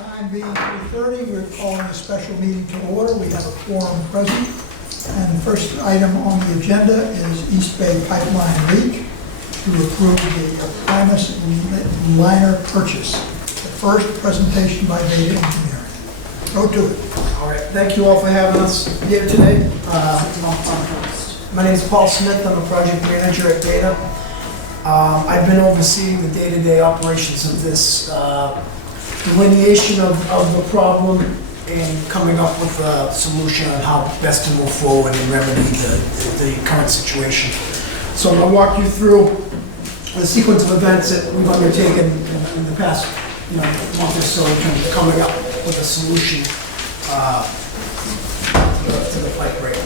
Time being 3:30, we're calling a special meeting to order. We have a quorum present. And the first item on the agenda is East Bay Pipeline leak to approve the Primus liner purchase. The first presentation by Beta Engineering. Go to it. All right, thank you all for having us here today. My name is Paul Smith. I'm a project manager at Beta. I've been overseeing the day-to-day operations of this delineation of the problem and coming up with a solution on how best to move forward and remedy the current situation. So I'm going to walk you through the sequence of events that we've undertaken in the past month or so in terms of coming up with a solution to the pipe break.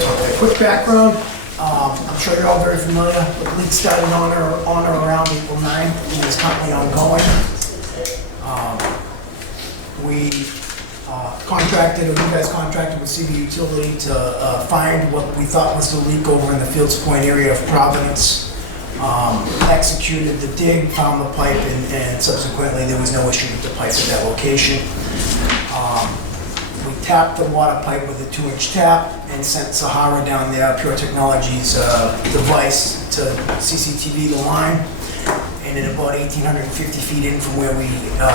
A quick background. I'm sure you're all very familiar. The leak started on or around April 9th and is currently ongoing. We contracted, or you guys contracted with CB Utility to find what we thought was the leak over in the Fields Point area of Providence. Executed the dig, found the pipe, and subsequently there was no issue with the pipe at that location. We tapped the water pipe with a 2-inch tap and sent Sahara down there, Pure Technologies device, to CCTV the line. And at about 1,850 feet in from where we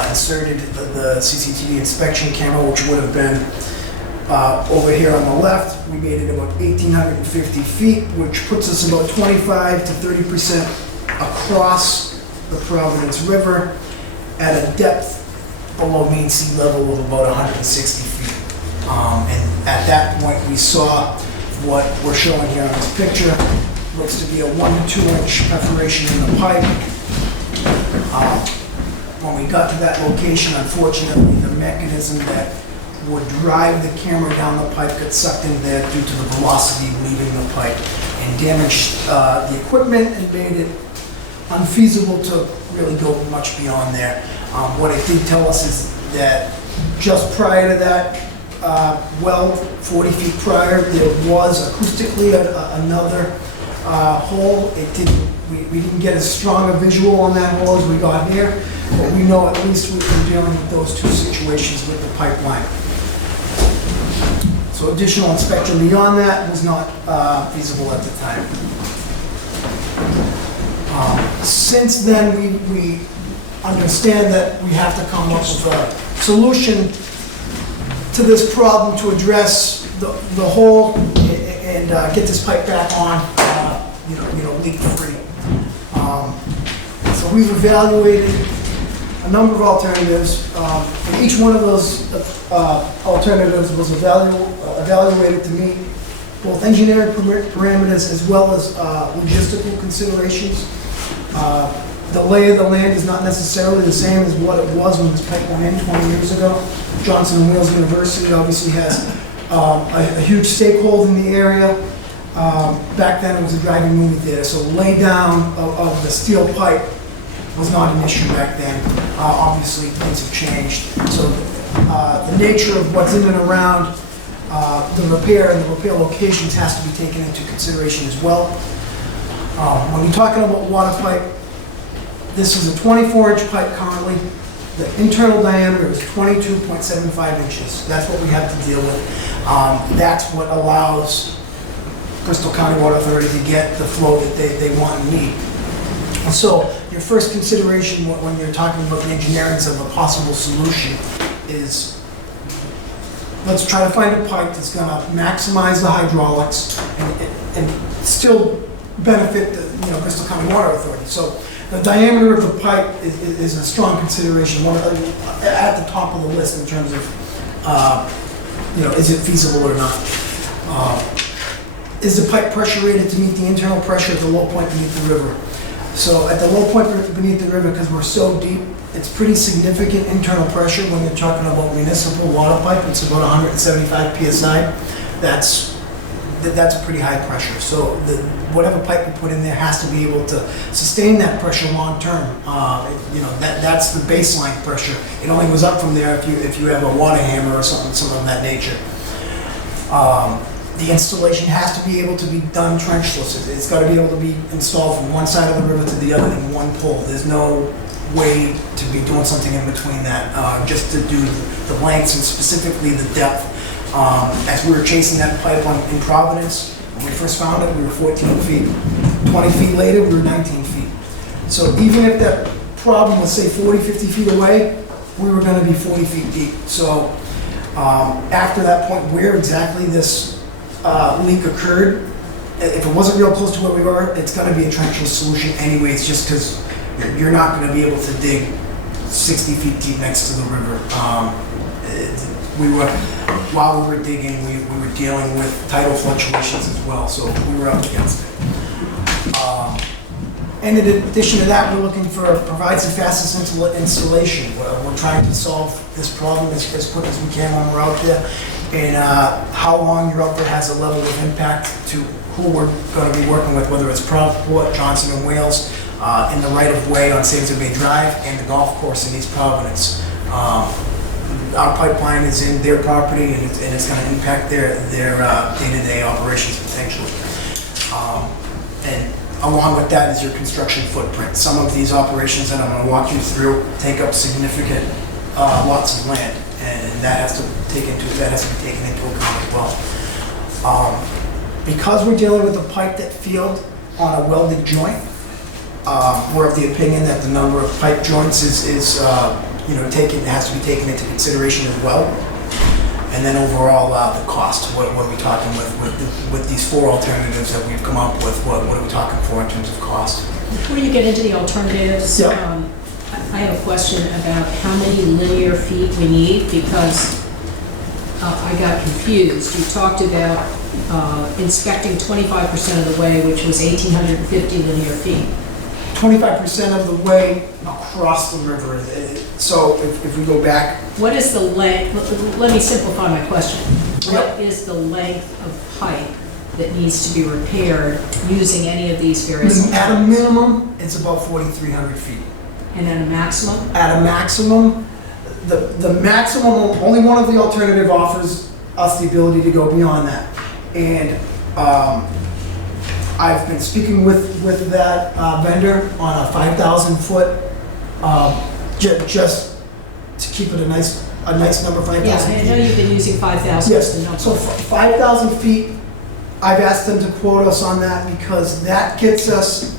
inserted the CCTV inspection camera, which would have been over here on the left, we made it about 1,850 feet, which puts us about 25 to 30% across the Providence River at a depth below mean sea level of about 160 feet. And at that point, we saw what we're showing here on this picture. Looks to be a 1 to 2 inch perforation in the pipe. When we got to that location, unfortunately, the mechanism that would drive the camera down the pipe got sucked in there due to the velocity leaving the pipe and damaged the equipment and made it unfeasible to really go much beyond there. What it did tell us is that just prior to that, 40 feet prior, there was acoustically another hole. We didn't get as strong a visual on that hole as we got here, but we know at least we've been dealing with those two situations with the pipeline. So additional inspection beyond that was not feasible at the time. Since then, we understand that we have to come up with a solution to this problem to address the hole and get this pipe back on, leak-free. So we've evaluated a number of alternatives, and each one of those alternatives was evaluated to meet both engineering parameters as well as logistical considerations. The lay of the land is not necessarily the same as what it was when this pipe went in 20 years ago. Johnson and Wales University obviously has a huge stakehold in the area. Back then it was a driving movie theater, so lay down of the steel pipe was not an issue back then. Obviously things have changed. So the nature of what's in and around the repair and the repair locations has to be taken into consideration as well. When you're talking about water pipe, this is a 24-inch pipe currently. The internal diameter is 22.75 inches. That's what we have to deal with. That's what allows Bristol County Water Authority to get the flow that they want and need. And so your first consideration when you're talking about the engineering of a possible solution is, let's try to find a pipe that's going to maximize the hydraulics and still benefit the Bristol County Water Authority. So the diameter of the pipe is a strong consideration, at the top of the list in terms of, is it feasible or not? Is the pipe pressure rated to meet the internal pressure at the low point beneath the river? So at the low point beneath the river, because we're so deep, it's pretty significant internal pressure when you're talking about municipal water pipe. It's about 175 PSI. That's a pretty high pressure. So whatever pipe you put in there has to be able to sustain that pressure long term. That's the baseline pressure. It only goes up from there if you have a water hammer or something of that nature. The installation has to be able to be done trenchless. It's got to be able to be installed from one side of the river to the other in one pull. There's no way to be doing something in between that, just to do the lengths and specifically the depth. As we were chasing that pipe in Providence, when we first found it, we were 14 feet. 20 feet later, we were 19 feet. So even if that problem was, say, 40, 50 feet away, we were gonna be 40 feet deep. So after that point, where exactly this leak occurred, if it wasn't real close to where we were, it's gonna be a treacherous solution anyways, just because you're not gonna be able to dig 60 feet deep next to the river. While we were digging, we were dealing with tidal fluctuations as well, so we were up against it. And in addition to that, we're looking for provides the fastest installation. We're trying to solve this problem as quick as we can when we're out there. And how long you're out there has a level of impact to who we're going to be working with, whether it's Port, Johnson and Wales, in the right-of-way on Saves Bay Drive, and the golf course in East Providence. Our pipeline is in their property, and it's going to impact their day-to-day operations potentially. And along with that is your construction footprint. Some of these operations that I'm going to walk you through take up significant lots of land, and that has to be taken into account as well. Because we're dealing with a pipe that failed on a welded joint, we're of the opinion that the number of pipe joints has to be taken into consideration as well. And then overall, the cost. What are we talking with these 4 alternatives that we've come up with? What are we talking for in terms of cost? Before you get into the alternatives, Yeah. I have a question about how many linear feet we need, because I got confused. You talked about inspecting 25% of the way, which was 1,850 linear feet. 25% of the way across the river. So if we go back, What is the length, let me simplify my question. Yep. What is the length of pipe that needs to be repaired using any of these various at a alternatives? minimum, it's about 4,300 feet. And at a maximum? At a maximum, the maximum, only one of the alternative offers us the ability to go beyond that. And I've been speaking with that vendor on a 5,000 foot, just to keep it a nice number, 5,000 Yeah, feet. I know you've been using 5,000 as the number. Yes, so 5,000 feet, I've asked them to quote us on that because that gets us,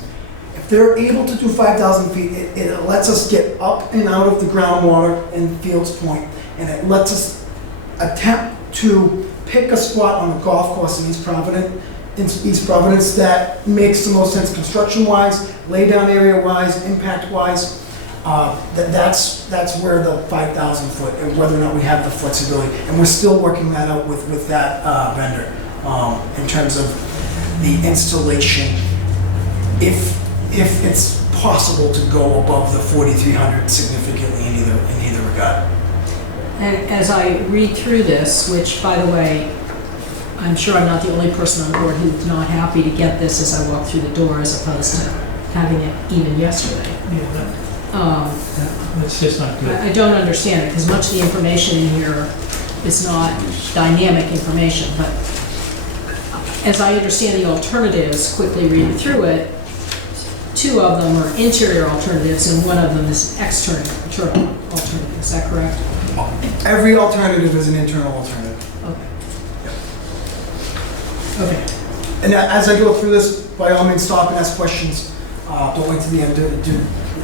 if they're able to do 5,000 feet, it lets us get up and out of the groundwater in Fields Point, and it lets us attempt to pick a spot on the golf course in East Providence that makes the most sense construction-wise, laydown area-wise, impact-wise. That's where the 5,000 foot, and whether or not we have the flexibility. And we're still working that out with that vendor in terms of the installation. If it's possible to go above the 4,300 significantly in either regard. And as I read through this, which, by the way, I'm sure I'm not the only person on board who's not happy to get this as I walk through the door, as opposed to having it even yesterday. That's just not good. I don't understand it, because much of the information in here is not dynamic information, but as I understand the alternatives, quickly reading through it, 2 of them are interior alternatives and 1 of them is external alternative. Is that correct? Every alternative is an internal alternative. Okay. Okay. And as I go through this, by all means, stop and ask questions. Don't wait to the end to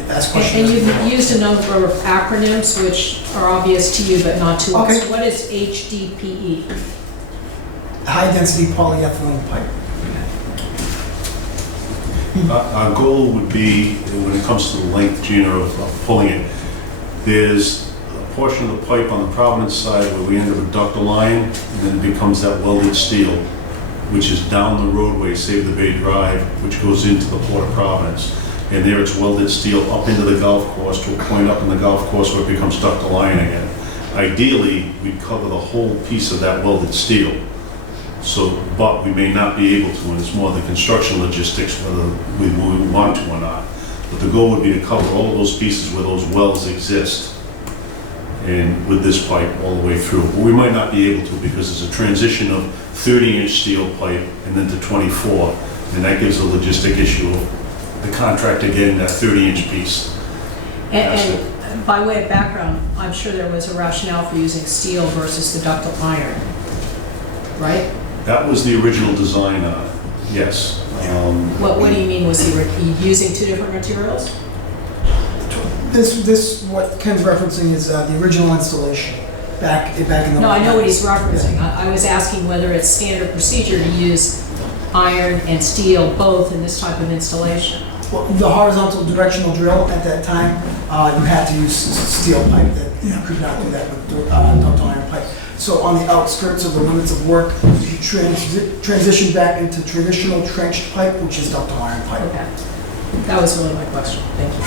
ask questions. And you've used a number of acronyms which are obvious to you but not to us. Okay. What is HDPE? High-density polyethylene pipe. Our goal would be, when it comes to the length, Gina, of pulling it, there's a portion of the pipe on the Providence side where we end up with ductile line, and then it becomes that welded steel, which is down the roadway, Save the Bay Drive, which goes into the Port of Providence. And there it's welded steel up into the golf course to a point up in the golf course where it becomes ductile line again. Ideally, we'd cover the whole piece of that welded steel. So, but we may not be able to, and it's more the construction logistics, whether we want to or not. But the goal would be to cover all of those pieces where those wells exist, and with this pipe all the way through. But we might not be able to because there's a transition of 30-inch steel pipe and then to 24, and that gives a logistic issue of the contractor getting that 30-inch piece. And by way of background, I'm sure there was a rationale for using steel versus the ductile iron, right? That was the original design on it, yes. What do you mean, was he using two different materials? This, what Ken's referencing is the original installation back in the... No, I know what he's referencing. I was asking whether it's standard procedure to use iron and steel both in this type of installation. Well, the horizontal directional drill at that time, you had to use steel pipe. That you could not do that with ductile iron pipe. So on the outskirts of the limits of work, you transition back into traditional trenched pipe, which is ductile iron pipe. Okay. That was really my question. Thank you.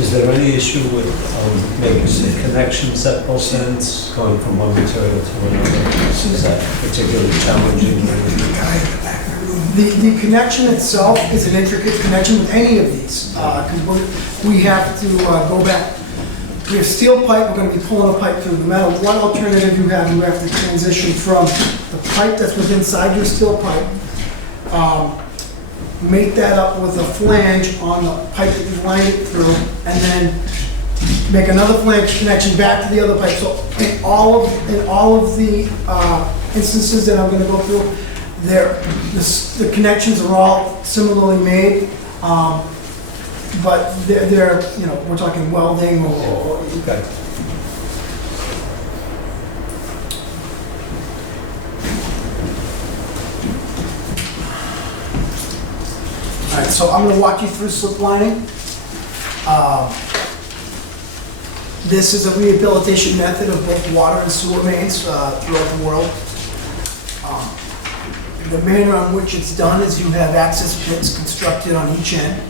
Is there any issue with making some connections at both ends, going from one material to another? Is that particularly challenging? The connection itself is an intricate connection with any of these, because we have to go back. We have steel pipe, we're going to be pulling a pipe through. No matter what alternative you have to transition from the pipe that's within inside your steel pipe, make that up with a flange on the pipe that you line it through, and then make another flange connection back to the other pipe. So in all of the instances that I'm going to go through, the connections are all similarly made, but they're we're talking welding or Okay. All right, so I'm going to walk you through slip lining. This is a rehabilitation method of both water and sewer mains throughout the world. The manner on which it's done is you have access pits constructed on each end.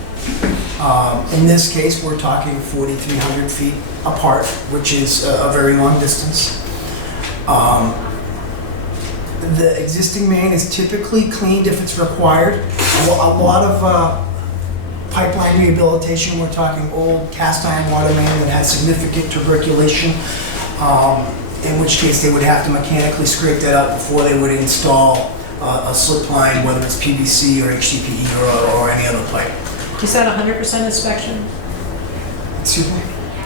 In this case, we're talking 4,300 feet apart, which is a very long distance. The existing main is typically cleaned if it's required. A lot of pipeline rehabilitation, we're talking old cast iron water main that has significant tuberculation, in which case they would have to mechanically scrape that up before they would install a slip line, whether it's PVC or HDPE or any other pipe. Is that 100% inspection? Excuse me?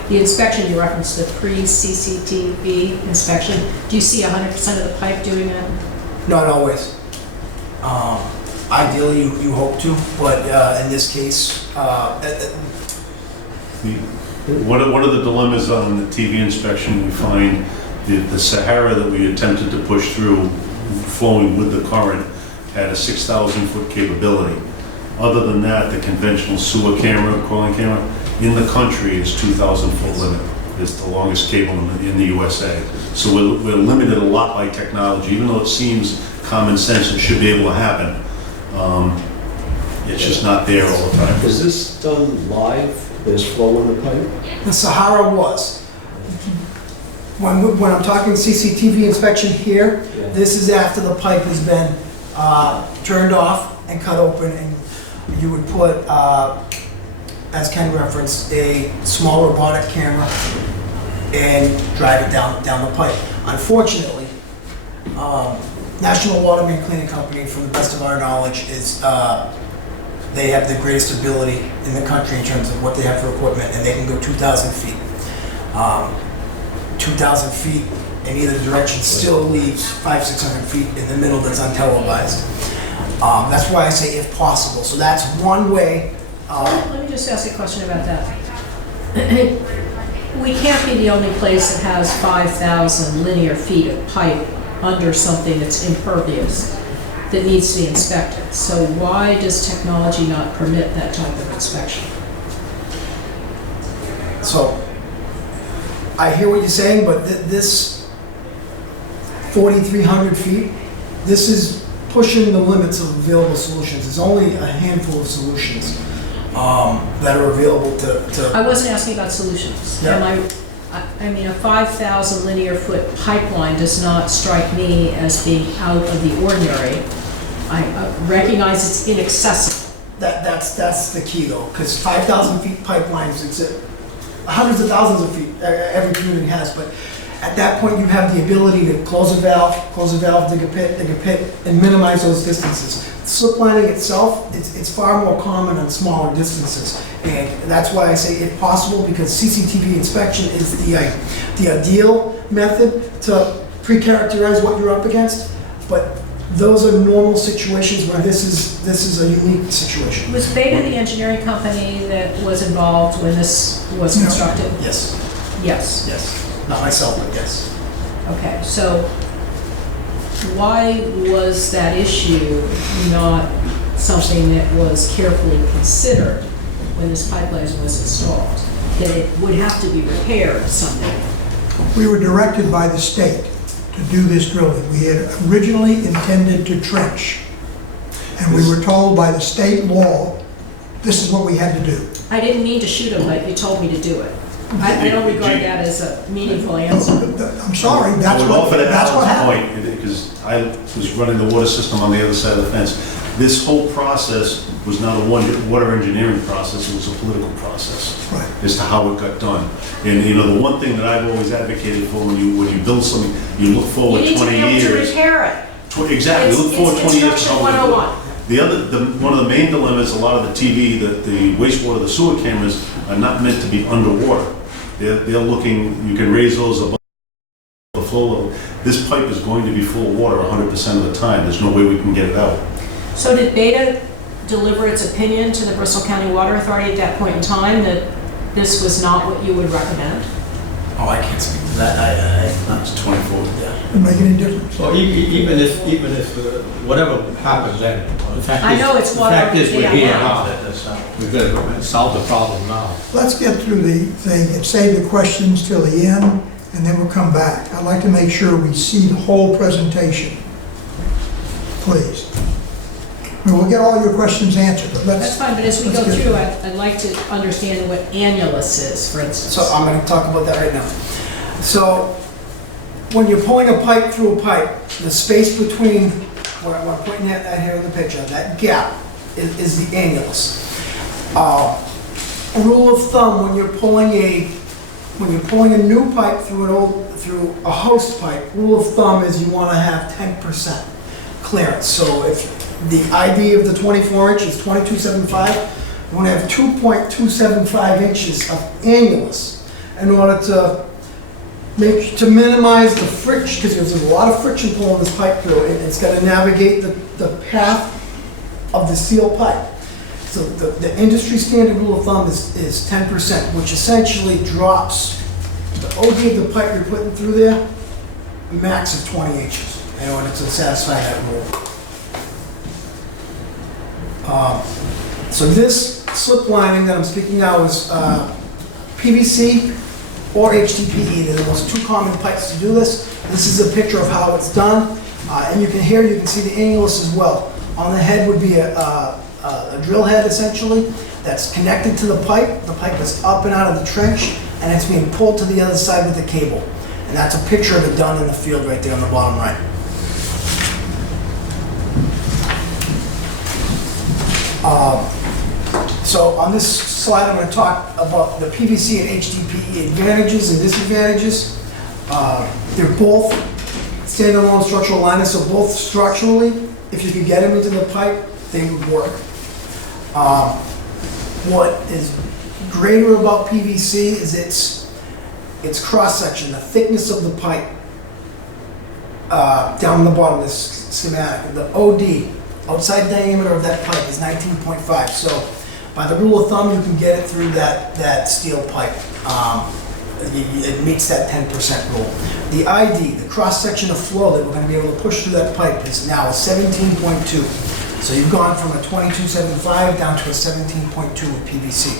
The inspection, you referenced the pre-CCTV inspection. Do you see 100% of the pipe doing that? Not always. Ideally, you hope to, but in this case, One of the dilemmas on the TV inspection, we find the Sahara that we attempted to push through, flowing with the current, had a 6,000 foot capability. Other than that, the conventional sewer camera, coiling camera, in the country is 2,000 foot limit. It's the longest cable in the USA. So we're limited a lot by technology, even though it seems common sense it should be able to happen. It's just not there all the time. Is this done live? There's flow in the pipe? the Sahara was. When I'm talking CCTV inspection here, Yeah. this is after the pipe has been turned off and cut open, and you would put, as Ken referenced, a small robotic camera and drive it down the pipe. Unfortunately, National Water Main Cleaning Company, from the best of our knowledge, is they have the greatest ability in the country in terms of what they have for equipment, and they can go 2,000 feet. 2,000 feet in either direction still leaves 500-600 feet in the middle that's untelevised. That's why I say if possible. So that's one way. Let me just ask a question about that. We can't be the only place that has 5,000 linear feet of pipe under something that's impervious that needs to be inspected. So why does technology not permit that type of inspection? So I hear what you're saying, but this 4,300 feet, this is pushing the limits of available solutions. There's only a handful of solutions that are available to I wasn't asking about solutions. Yeah. I mean, a 5,000 linear foot pipeline does not strike me as being out of the ordinary. I recognize it's inaccessible. That's the key though, because 5,000 feet pipelines exist, hundreds of thousands of feet, every community has, but at that point you have the ability to close a valve, dig a pit, and minimize those distances. slip lining itself, it's far more common on smaller distances. And that's why I say if possible, because CCTV inspection is the ideal method to pre-characterize what you're up against. But those are normal situations where this is a unique situation. Was Beta the engineering company that was involved when this was No. constructed? Yes, Yes. yes. Not myself, but yes. Okay, so why was that issue not something that was carefully considered when this pipeline was installed? That it would have to be repaired someday? We were directed by the state to do this drilling. We had originally intended to trench. And we were told by the state law, this is what we had to do. I didn't mean to shoot him, but you told me to do it. I don't regard that as a meaningful answer. I'm sorry, that's I would offer to what Alan's happened. point, because I was running the water system on the other side of the fence. This whole process was not a water engineering process, it was a political process Right. as to how it got done. And, you know, the one thing that I've always advocated for when you build something, you look You forward need to 20 be able to years. repair it. Exactly, It's- look forward it's 20 years. to construction how we do it. 101. One of the main dilemmas, a lot of the TV, the wastewater, the sewer cameras are not meant to be underwater. They're looking, you can raise those above the flow level. This pipe is going to be full of water 100% of the time. There's no way we can get it out. So did Beta deliver its opinion to the Bristol County Water Authority at that point in time that this was not what you would recommend? Oh, I can't speak to that. It's 24. Yeah. Doesn't make any difference. Well, even if whatever happens then, the fact is. I know it's water The fact is, we're over here there now. We've got to solve the problem now. Let's get through the thing and save the questions till the end, and then we'll come back. I'd like to make sure we see the whole presentation, please. I mean, we'll get all your questions answered, but That's let's, fine, but as we go Let's get- through, I'd like to understand what annulus is, for instance. So I'm going to talk about that right now. So when you're pulling a pipe through a pipe, the space between, what I'm putting that here in the picture, that gap is the annulus. Rule of thumb, when you're pulling a new pipe through a host pipe, rule of thumb is you want to have 10% clearance. So if the ID of the 24 inch is 2275, you want to have 2.275 inches of annulus in order to minimize the friction, because there's a lot of friction pulling this pipe through. It's got to navigate the path of the steel pipe. So the industry standard rule of thumb is 10%, which essentially drops the OD of the pipe you're putting through there, a max of 20 inches in order to satisfy that rule. So this slip lining that I'm speaking now is PVC or HDPE. They're the most two common pipes to do this. This is a picture of how it's done. And you can see the annulus as well. On the head would be a drill head essentially that's connected to the pipe. The pipe is up and out of the trench and it's being pulled to the other side with a cable. And that's a picture of it done in the field right there on the bottom right. So on this slide, I'm going to talk about the PVC and HDPE advantages and disadvantages. They're both standalone structural liners, so both structurally, if you could get them into the pipe, they would work. What is greater about PVC is its cross-section, the thickness of the pipe down the bottom of this schematic. The OD, outside diameter of that pipe, is 19.5. So by the rule of thumb, you can get it through that steel pipe. It meets that 10% rule. The ID, the cross-section of flow that we're going to be able to push through that pipe, is now a 17.2. So you've gone from a 22.75 down to a 17.2 with PVC.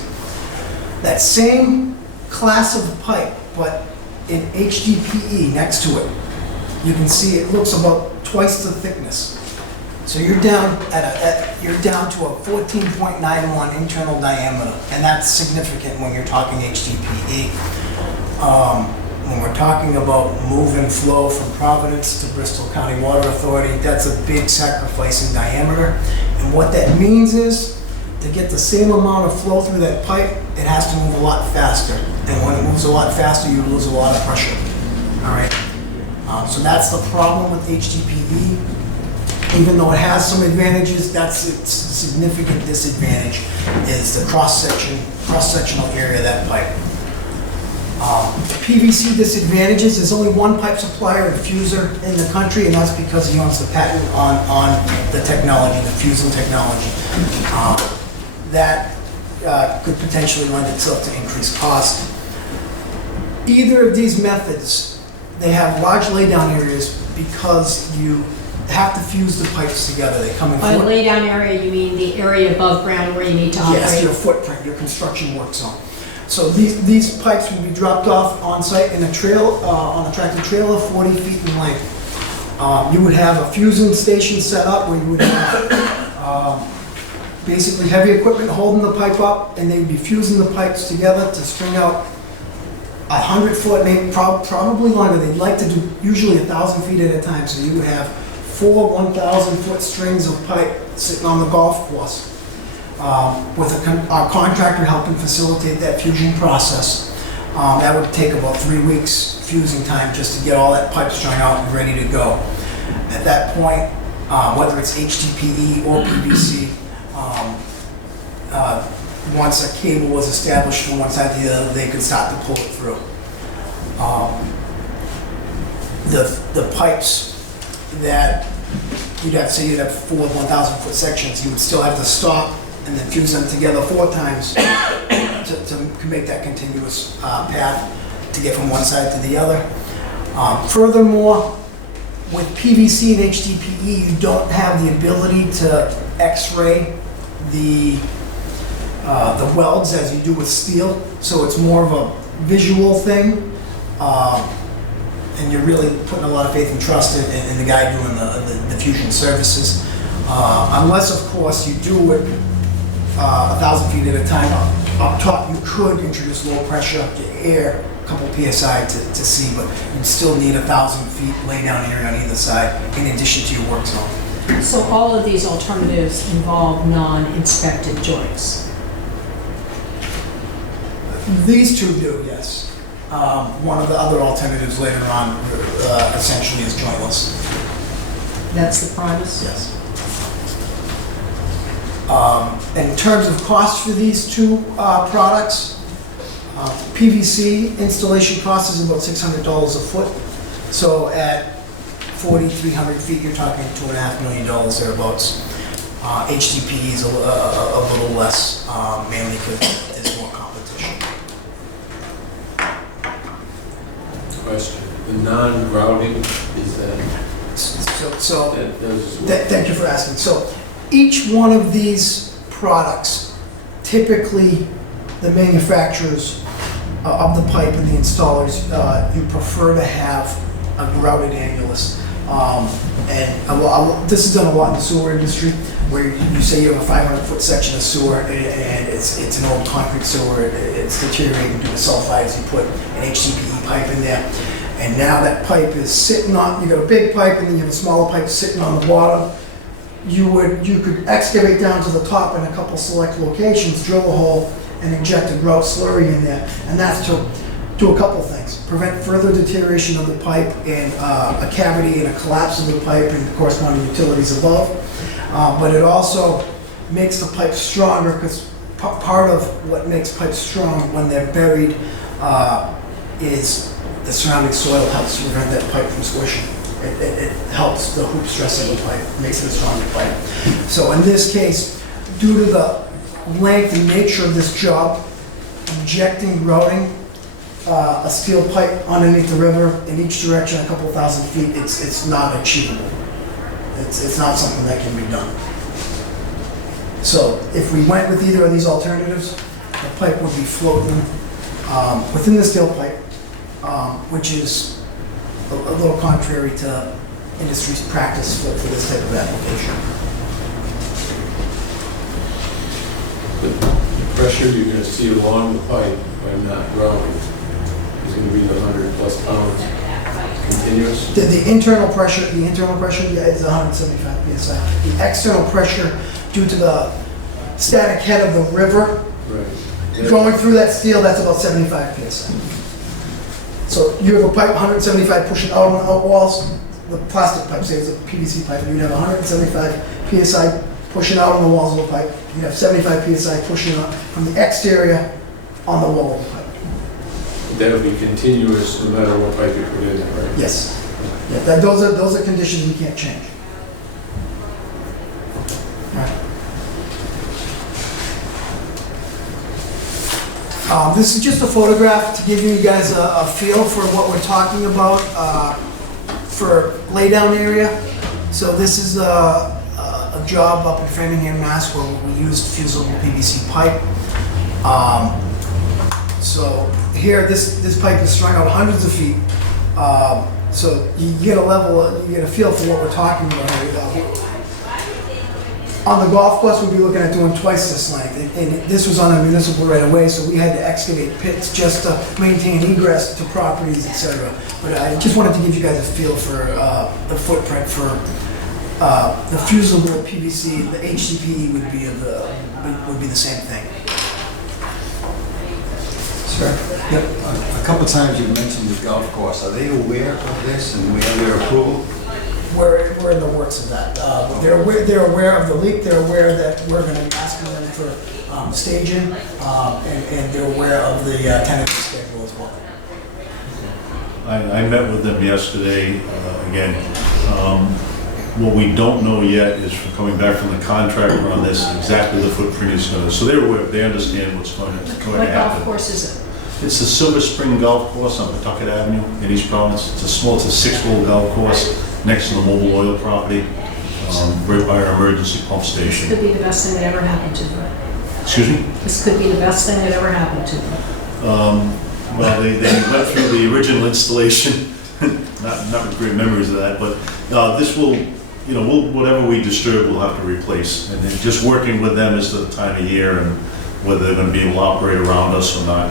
That same class of pipe, but in HDPE next to it, you can see it looks about twice the thickness. So you're down to a 14.91 internal diameter, and that's significant when you're talking HDPE. When we're talking about move and flow from Providence to Bristol County Water Authority, that's a big sacrifice in diameter. And what that means is, to get the same amount of flow through that pipe, it has to move a lot faster. And when it moves a lot faster, you lose a lot of pressure. All right. So that's the problem with HDPE. Even though it has some advantages, that's its significant disadvantage, is the cross-sectional area of that pipe. PVC disadvantages, there's only one pipe supplier and fuser in the country, and that's because he owns the patent on the technology, the fusing technology. That could potentially lend itself to increased cost. Either of these methods, they have large laydown areas because you have to fuse the pipes together. They come in By four. laydown area, you mean the area above ground where you need to Yes, your operate? footprint, your construction work zone. So these pipes will be dropped off on site in a on a tractor trailer 40 feet in length. You would have a fusing station set up where you would have basically heavy equipment holding the pipe up, and they would be fusing the pipes together to string out 100 foot, maybe probably longer. They'd like to do usually 1,000 feet at a time. So you would have 4 1,000 foot strings of pipe sitting on the golf course. With our contractor helping facilitate that fusion process. That would take about 3 weeks fusing time just to get all that pipe strung out and ready to go. At that point, whether it's HDPE or PVC, once a cable was established from one side to the other, they could start to pull it through. The pipes that you'd have 4 1,000 foot sections, you would still have to stop and then fuse them together 4 times to make that continuous path to get from one side to the other. Furthermore, with PVC and HDPE, you don't have the ability to X-ray the welds as you do with steel, so it's more of a visual thing, and you're really putting a lot of faith and trust in the guy doing the fusion services. Unless, of course, you do it 1,000 feet at a time. Up top, you could introduce low pressure air, a couple PSI to see, but you'd still need 1,000 feet laydown area on either side in addition to your work zone. So all of these alternatives involve non-inspected joints? These two do, yes. One of the other alternatives later on essentially is jointless. That's the Primus? Yes. In terms of cost for these two products, PVC installation cost is about $600 a foot. So at 4,300 feet, you're talking $2.5 million thereabouts. HDPE is a little less, mainly because there's more competition. Question, the non-grouting, is that, Thank you for asking. So each one of these products, typically the manufacturers of the pipe and the installers, you prefer to have a grouted annulus. And this is done a lot in the sewer industry, where you say you have a 500-foot section of sewer, and it's an old concrete sewer, it's deteriorating due to sulfides. You put an HDPE pipe in there, and now that pipe is sitting on, you got a big pipe and then you have a smaller pipe sitting on the bottom. You could excavate down to the top in a couple select locations, drill a hole, and inject a grout slurry in there, and that's to do a couple things: prevent further deterioration of the pipe and a cavity and a collapse of the pipe and the corresponding utilities above. But it also makes the pipe stronger, because part of what makes pipes strong when they're buried is the surrounding soil helps to prevent that pipe from squishing. It helps the hoop stress of the pipe, makes it a stronger pipe. So in this case, due to the length and nature of this job, injecting grouting a steel pipe underneath the river in each direction a couple thousand feet, it's not achievable. It's not something that can be done. So if we went with either of these alternatives, the pipe would be floating within the steel pipe, which is a little contrary to industry's practice for this type of application. the pressure you're gonna see along the pipe by not grouting is gonna be the 100+ pounds continuous? The internal pressure, yeah, is 175 psi. The external pressure, due to the static head of the river Right. going through that steel, that's about 75 psi. So you have a pipe 175 pushing out on the out walls. the plastic pipe, say it's a PVC pipe, and you'd have 175 PSI pushing out on the walls of the pipe. You'd have 75 PSI pushing out from the exterior on the wall of the pipe. That'll be continuous no matter what pipe you put in there, right? Yes. Yeah, those are conditions we can't change. This is just a photograph to give you guys a feel for what we're talking about for laydown area. So this is a job up in Framingham, Mass, where we used fusible PVC pipe. So here, this pipe is strung out hundreds of feet. So you get a feel for what we're talking about here. On the golf course, we'd be looking at doing twice this length, and this was on a municipal right of way, so we had to excavate pits just to maintain egress to properties, etc. But I just wanted to give you guys a feel for the footprint for the fusible PVC. The HDPE would be the same thing. Sir? Yep. A couple times you mentioned the golf course. Are they aware of this and we have their approval? We're in the works of that. They're aware of the leak. They're aware that we're going to be asking them for staging, and they're aware of the tentative schedule as well. I met with them yesterday, again. What we don't know yet is from coming back from the contractor on this, exactly the footprint is going to, so they're aware, they understand what's going to happen. What golf course is it? It's the Silver Spring Golf Course on Pawtucket Avenue in East Providence. It's a 6-hole golf course next to the mobile oil property, right by our emergency pump This station. could be the best thing that ever happened to them. Excuse me? This could be the best thing that ever happened to them. Well, they went through the original installation, not with great memories of that, but this will, whatever we disturb, we'll have to replace. And then just working with them as to the time of year and whether they're going to be able to operate around us or not.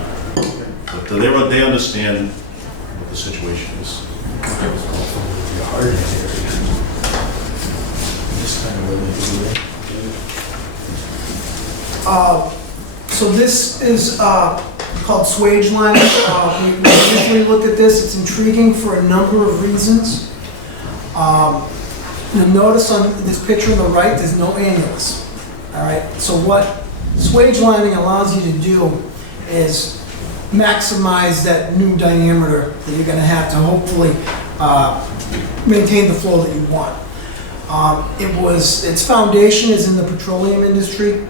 But they understand what the situation is. So this is called swage line. We initially looked at this. It's intriguing for a number of reasons. You'll notice on this picture on the right, there's no annulus. All right. So what swage lining allows you to do is maximize that new diameter that you're going to have to hopefully maintain the flow that you want. Its foundation is in the petroleum industry.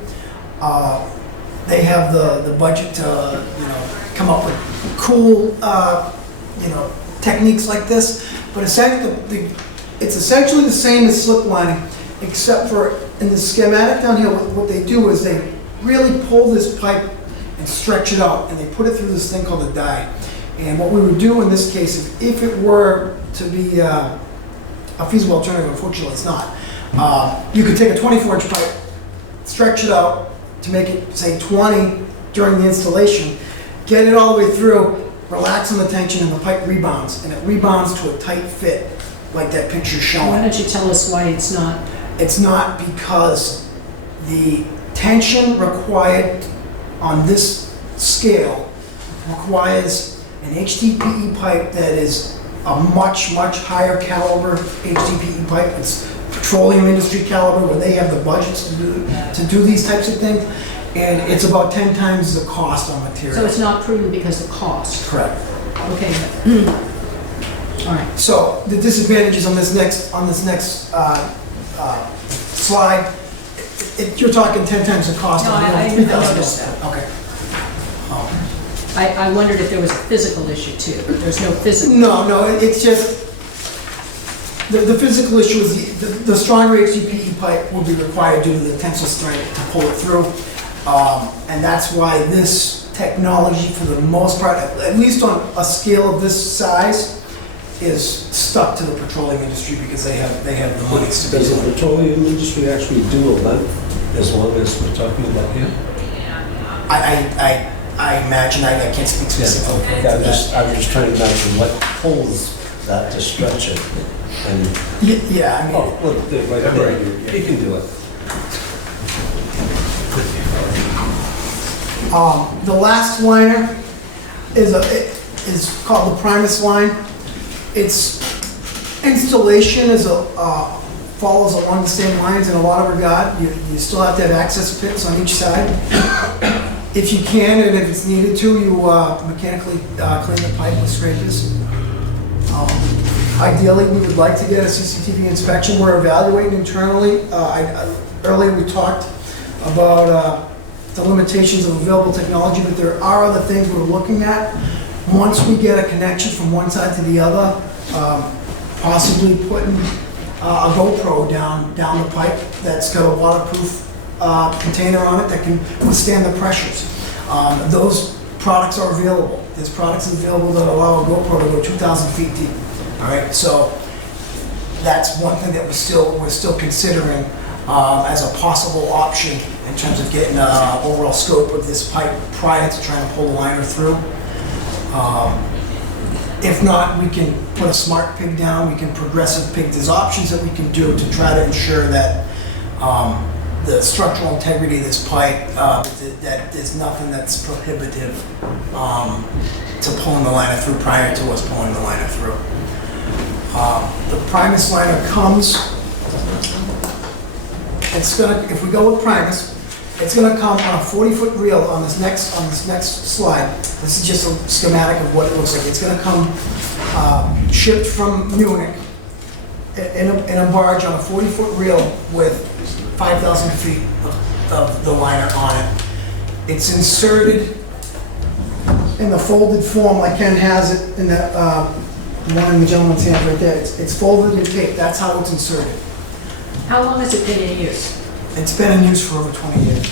They have the budget to come up with cool techniques like this, but essentially it's essentially the same as slip lining, except for in the schematic down here, what they do is they really pull this pipe and stretch it out, and they put it through this thing called a die. And what we would do in this case, if it were to be a feasible alternative, unfortunately it's not, you could take a 24-inch pipe, stretch it out to make it, say, 20 during the installation, get it all the way through, relax on the tension, and the pipe rebounds, and it rebounds to a tight fit, like that picture's showing. Why don't you tell us why it's not? It's not because the tension required on this scale requires an HDPE pipe that is a much, much higher caliber HDPE pipe. It's petroleum industry caliber, where they have the budgets to do these types of things, and it's about 10 times the cost on material. So it's not proven because of cost? Correct. Okay. All right. So the disadvantages on this next slide, you're talking 10 times the cost. No, I noticed that. Okay. I wondered if there was a physical issue too. There's no physical. No, it's just the physical issue is the stronger HDPE pipe will be required due to the tensile strength to pull it through, and that's why this technology, for the most part, at least on a scale of this size, is stuck to the petroleum industry because they have the money to do Does it. the petroleum industry actually do a length as long as we're talking about here? I imagine, I can't speak specifically to I that. was just trying to imagine what pulls that to stretch it. And, Yeah, I mean, oh, look, right there, you can do it. the last liner is called the Primus line. It's Installation is follows along the same lines in a lot of regard. You still have to have access pits on each side. If you can, and if it's needed to, you mechanically clean the pipe with scrapers. Ideally, we would like to get a CCTV inspection. We're evaluating internally. Earlier we talked about the limitations of available technology, but there are other things we're looking at. Once we get a connection from one side to the other, possibly putting a GoPro down the pipe that's got a waterproof container on it that can withstand the pressures. Those products are available. There's products available that allow a GoPro to go 2,000 feet deep. All right, so that's one thing that we're still considering as a possible option in terms of getting an overall scope of this pipe prior to trying to pull the liner through. If not, we can put a smart pig down, we can progressive pig. There's options that we can do to try to ensure that the structural integrity of this pipe, that there's nothing that's prohibitive to pulling the liner through prior to us pulling the liner through. The Primus liner comes, it's gonna, if we go with Primus, it's gonna come on a 40-foot reel on this next slide. This is just a schematic of what it looks like. It's gonna come shipped from Munich in a barge on a 40-foot reel with 5,000 feet of the liner on it. It's inserted in the folded form like Ken has it in that one in the gentleman's hand right there. It's folded and taped. That's how it's inserted. How long has it been in use? It's been in use for over 20 years.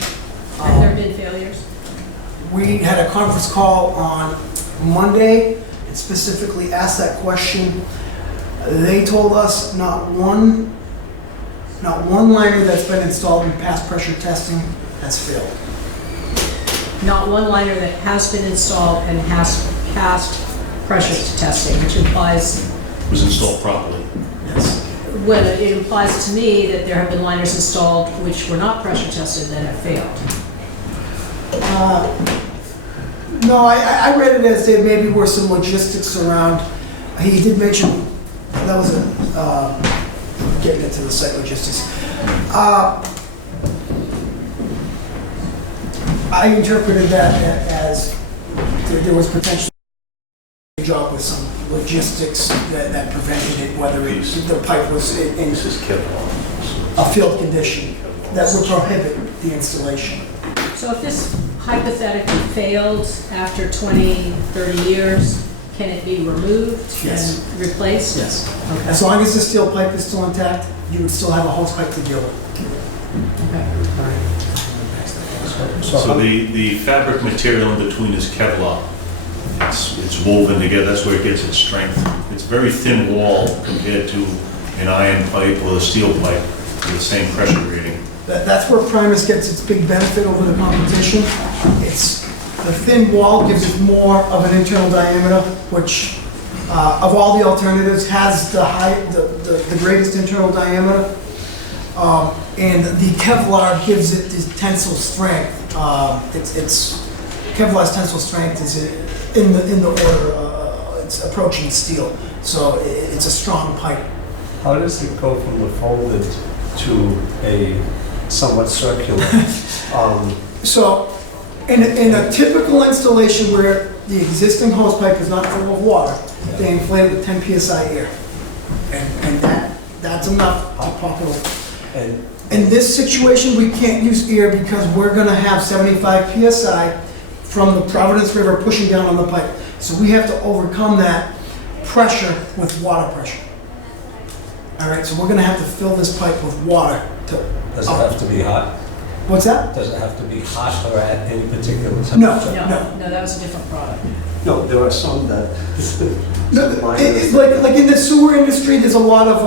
Have there been failures? We had a conference call on Monday and specifically asked that question. They told us not one liner that's been installed and passed pressure testing has failed. Not one liner that has been installed and has passed pressure testing, which implies, Was installed properly. Yes. well, it implies to me that there have been liners installed which were not pressure tested that have failed. No, I read it as there maybe were some logistics around. He did mention that was getting into the site logistics. I interpreted that as there was potentially a job with some logistics that prevented it, whether the pipe was in a field condition that would prohibit the installation. So if this hypothetically failed after 20, 30 years, can it be removed Yes. and replaced? Yes. Okay. As long as the steel pipe is still intact, you would still have a hose pipe to deal with. Okay. So the fabric material in between is Kevlar. It's woven together, that's where it gets its strength. It's very thin wall compared to an iron pipe or a steel pipe with the same pressure rating. That's where Primus gets its big benefit over the competition. It's the thin wall gives it more of an internal diameter, which of all the alternatives has the greatest internal diameter. And the Kevlar gives it this tensile strength. Kevlar's tensile strength is in the order. It's approaching steel, so it's a strong pipe. How does it go from the folded to a somewhat circular? So, in a typical installation where the existing hose pipe is not full of water, they inflate with 10 psi air, and that's enough to pump it over. And In this situation, we can't use air because we're gonna have 75 psi from the Providence River pushing down on the pipe. So we have to overcome that pressure with water pressure. All right, so we're gonna have to fill this pipe with water to. does it have to be hot? What's that? Does it have to be hot or at any particular No. temperature? No, that was a different product. No, there are some that. Like in the sewer industry, there's a lot of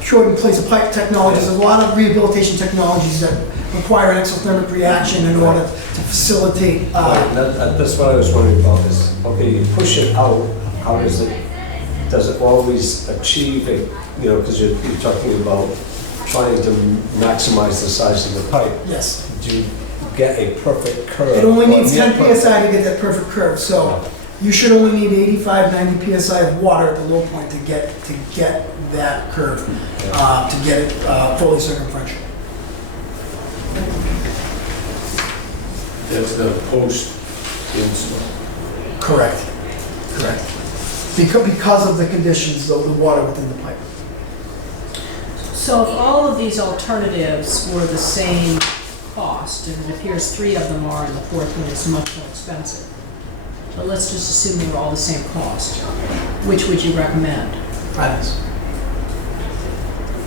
short-in-place pipe technologies, there's a lot of rehabilitation technologies that require an exothermic reaction in order to facilitate. Right, that's what I was wondering about is, okay, you push it out, how does it always achieve a, because you're talking about trying to maximize the size of the pipe. Yes. Do you get a perfect curve? It only or needs near 10 perfect? psi to get that perfect curve, so You should only need 85, 90 PSI of water at the low point to get that curve, to get it fully circumferential. That's the post-install. Correct. Because of the conditions of the water within the pipe. So if all of these alternatives were the same cost, and it appears 3 of them are, and the 4th one is much more expensive, but let's just assume they were all the same cost, which would you recommend? Primus.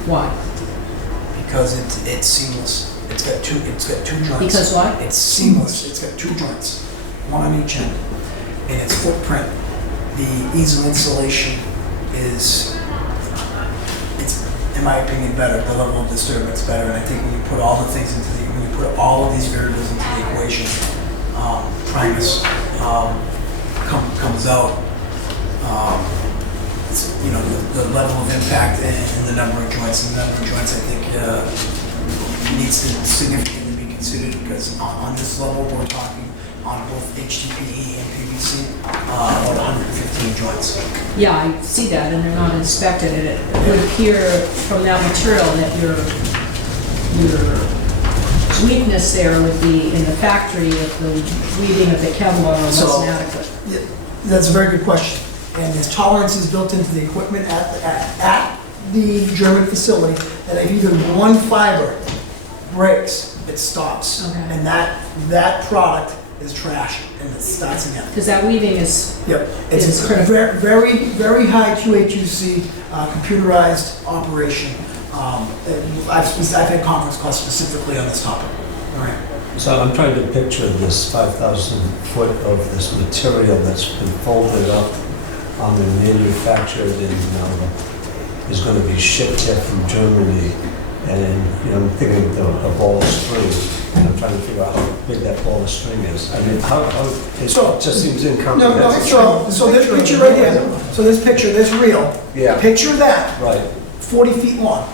Why? Because it's seamless. It's got two joints. Because what? It's seamless. It's got 2 joints, one on each end. And its footprint, the ease of installation is, it's, in my opinion, better. The level of disturbance better. And I think when you put all the things when you put all of these variables into the equation, Primus comes out. You know, the level of impact and the number of joints. And the number of joints, I think, needs to significantly be considered, because on this level, we're talking on both HDPE and PVC, about 115 joints. Yeah, I see that, and they're not inspected, and it would appear from that material that your weakness there would be in the factory if the weaving of the Kevlar wasn't adequate. Yeah, that's a very good question. And there's tolerances built into the equipment at the German facility that if even one fiber breaks, it stops. Okay. And that product is trash and it starts again. Because that weaving is, Yep, it's It's a critical. very high QA/QC, computerized operation. I've had conference calls specifically on this topic. All right. So I'm trying to picture this 5,000 foot of this material that's been folded up on the manufactured and is going to be shipped here from Germany. And I'm thinking of a ball of string, and I'm trying to figure out how big that ball of string is. I mean, it just seems incomprehensible. So this picture right here, this reel, Yeah, picture that, right. 40 feet long.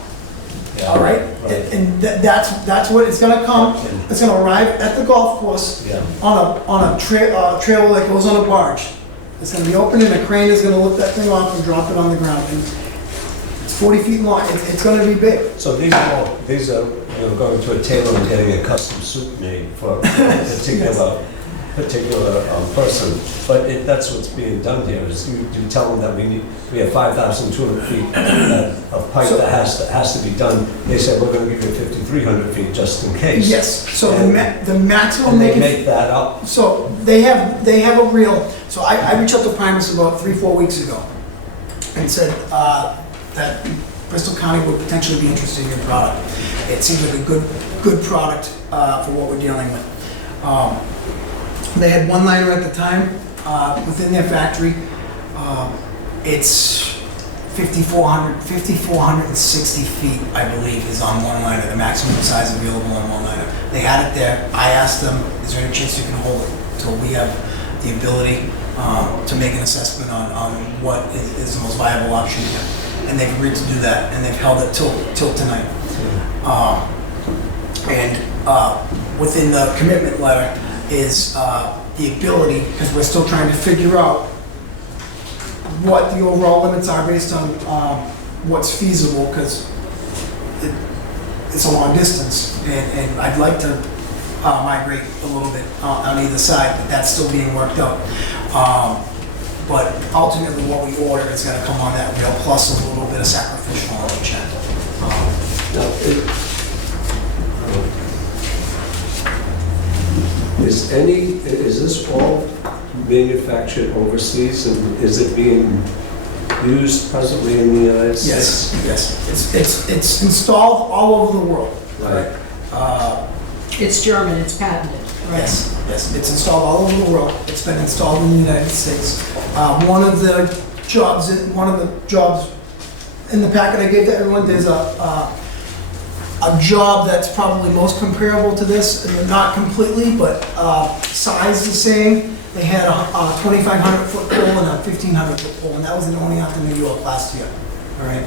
Yeah, All right, right. and that's what it's gonna come. It's gonna arrive at the golf course Yeah. on a trailer that goes on a barge. It's gonna be open and a crane is gonna lift that thing off and drop it on the ground. And it's 40 feet long. It's gonna be big. So these are going to a tailor and getting a custom suit made for a particular person. But that's what's being done here, is you tell them that we have 5,200 feet of pipe that has to be done. They said, we're going to give you 5,300 feet just in case. Yes, so the maximum And they they can. make that up. So they have a reel. So I reached out to Primus about 3-4 weeks ago and said that Bristol County would potentially be interested in your product. It seems like a good product for what we're dealing with. They had one liner at the time within their factory. It's 5,460 feet, I believe, is on one liner, the maximum size available on one liner. They had it there. I asked them, is there any chance you can hold it until we have the ability to make an assessment on what is the most viable option here? And they've agreed to do that, and they've held it till tonight. Within the commitment letter is the ability, because we're still trying to figure out what the overall limits are based on what's feasible, because it's a long distance, and I'd like to migrate a little bit on either side, but that's still being worked out. But ultimately, what we order is going to come on that rail, plus a little bit of sacrificial on each end. Is this all manufactured overseas, and is it being used presently in the United States? Yes. It's installed all over the world. Right. it's German, it's patented. Yes, it's installed all over the world. It's been installed in the United States. One of the jobs in the packet I gave to everyone, there's a job that's probably most comparable to this, not completely, but size the same. They had a 2,500 foot pole and a 1,500 foot pole, and that was in Oneonta, New York last year. All right,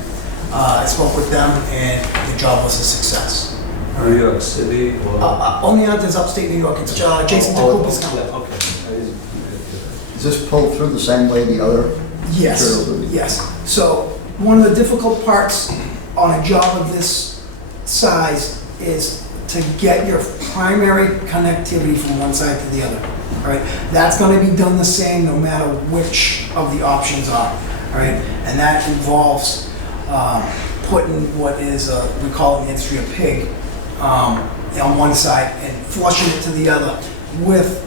I spoke with them, and the job was a success. New York City? Or? Oneonta is upstate New York. It's adjacent to Cooper's County. Yeah, okay. Is this pulled through the same way the other? Yes, materials would be? yes. So one of the difficult parts on a job of this size is to get your primary connectivity from one side to the other. All right, that's going to be done the same no matter which of the options are. All right, and that involves putting what is we call it in the industry a pig on one side and flushing it to the other with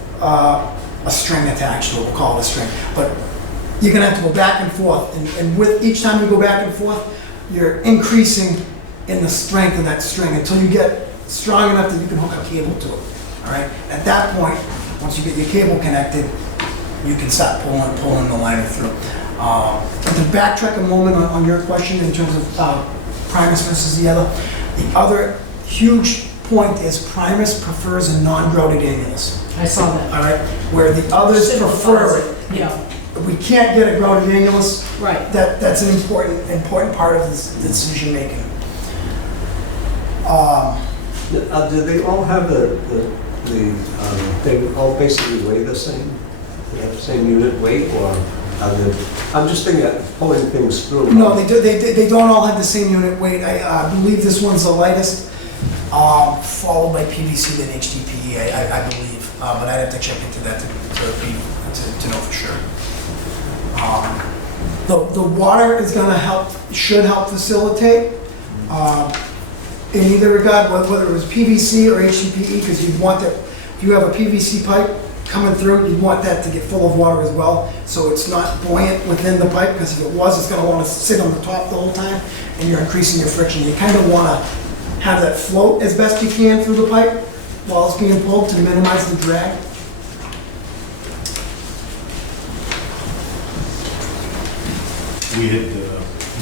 a string attached to it. We'll call it a string, but you're going to have to go back and forth, and with each time you go back and forth, you're increasing in the strength of that string until you get strong enough that you can hook a cable to it. All right. At that point, once you get your cable connected, you can start pulling the liner through. But to backtrack a moment on your question in terms of Primus versus the other huge point is Primus prefers a non-grouted annulus. I saw that. All right, where the others prefer it. Yeah, We can't get a grouted annulus. right. That's an important part of this decision making. Do they all have they all basically weigh the same? They have the same unit weight, or are they, I'm just thinking of pulling things through. No, they do. They don't all have the same unit weight. I believe this one's the lightest, followed by PVC then HDPE. I believe, but I'd have to check into that to know for sure. The water is going to should help facilitate in either regard, whether it was PVC or HDPE, because you'd want that. If you have a PVC pipe coming through, you'd want that to get full of water as well, so it's not buoyant within the pipe, because if it was, it's going to want to sit on the top the whole time, and you're increasing your friction. You kind of want to have that float as best you can through the pipe while it's being pulled to minimize the drag. We had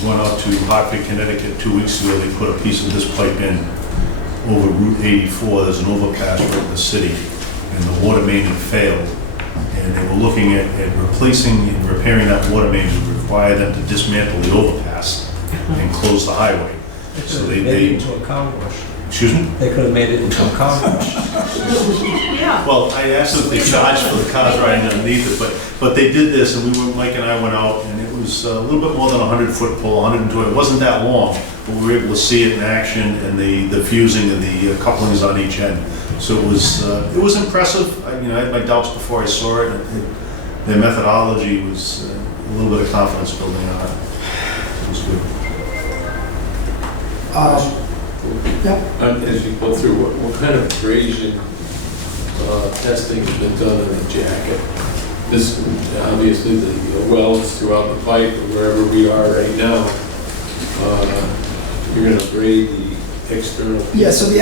went out to Hartford, Connecticut 2 weeks ago. They put a piece of this pipe in over Route 84. There's an overpass right in the city, and the water main had failed. And they were looking at replacing and repairing that water main to require them to dismantle the overpass and close the highway. So Made it into a car wash. Excuse me? They could have made it into a car wash. Yeah. Well, I asked them if they charged for the cars riding underneath it, but they did this, and Mike and I went out, and it was a little bit more than a 100-foot pole, 120. It wasn't that long, but we were able to see it in action, and the fusing and the couplings on each end. So it was impressive. I had my doubts before I saw it. Their methodology was a little bit of confidence building on it. It was good. As you go through, what kind of abrasion testing has been done on the jacket? This, obviously, the welds throughout the pipe, or wherever we are right now, you're going to abrade the external. Yeah, so the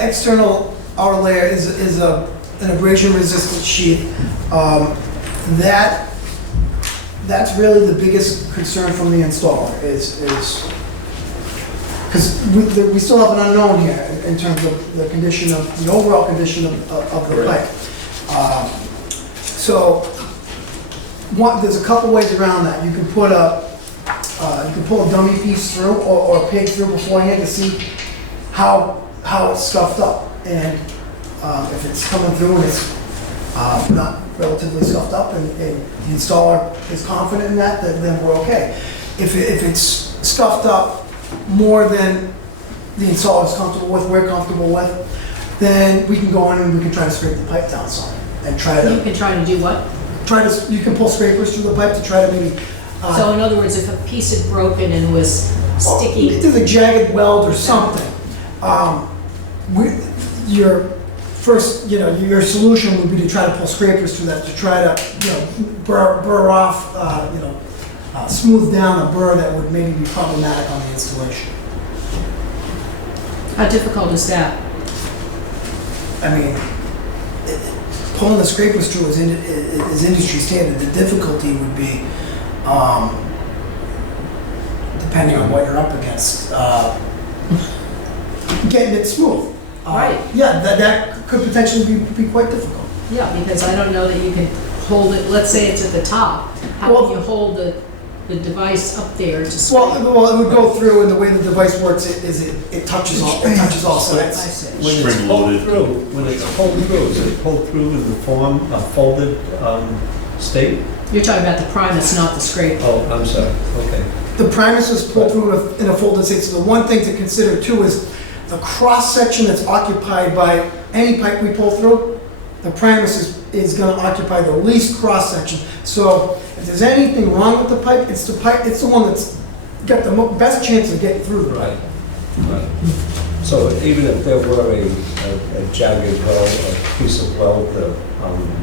external outer layer is an abrasion resistant sheath. That's really the biggest concern from the installer is because we still have an unknown here in terms of the condition of the overall condition of the pipe. So there's a couple ways around that. You can put pull a dummy piece through or a pig through beforehand to see how it's scuffed up, and if it's coming through and it's not relatively scuffed up and the installer is confident in that, then we're okay. If it's scuffed up more than the installer is comfortable with, we're comfortable with, then we can go in and we can try to scrape the pipe down some and try You to can try to do what? you can pull scrapers through the pipe to try to maybe So in other words, if a piece had broken and was sticky, If there's a jagged weld or something, your first, your solution would be to try to pull scrapers through that to try to, burr off, smooth down a burr that would maybe be problematic on the installation. how difficult is that? I mean, pulling the scrapers through is industry standard. The difficulty would be, depending on what you're up against, getting it smooth. Right. Yeah, that could potentially be quite difficult. Yeah, because I don't know that you can hold it, let's say it's at the top, how Well- can you hold the device up there to scrape? Well, it would go through, and the way the device works is it touches all I sides. see. When it's Spring pulled loaded. through, when it's pulled through, is it pulled through in the form of folded State? You're talking about the Primus, not the scraper. Oh, I'm sorry, okay. The Primus is pulled through in a folded state, so the one thing to consider too is the cross-section that's occupied by any pipe we pull through, the Primus is gonna occupy the least cross-section. So if there's anything wrong with the pipe, it's the one that's got the best chance of getting through the pipe. Right. So even if there were a jagged well, a piece of weld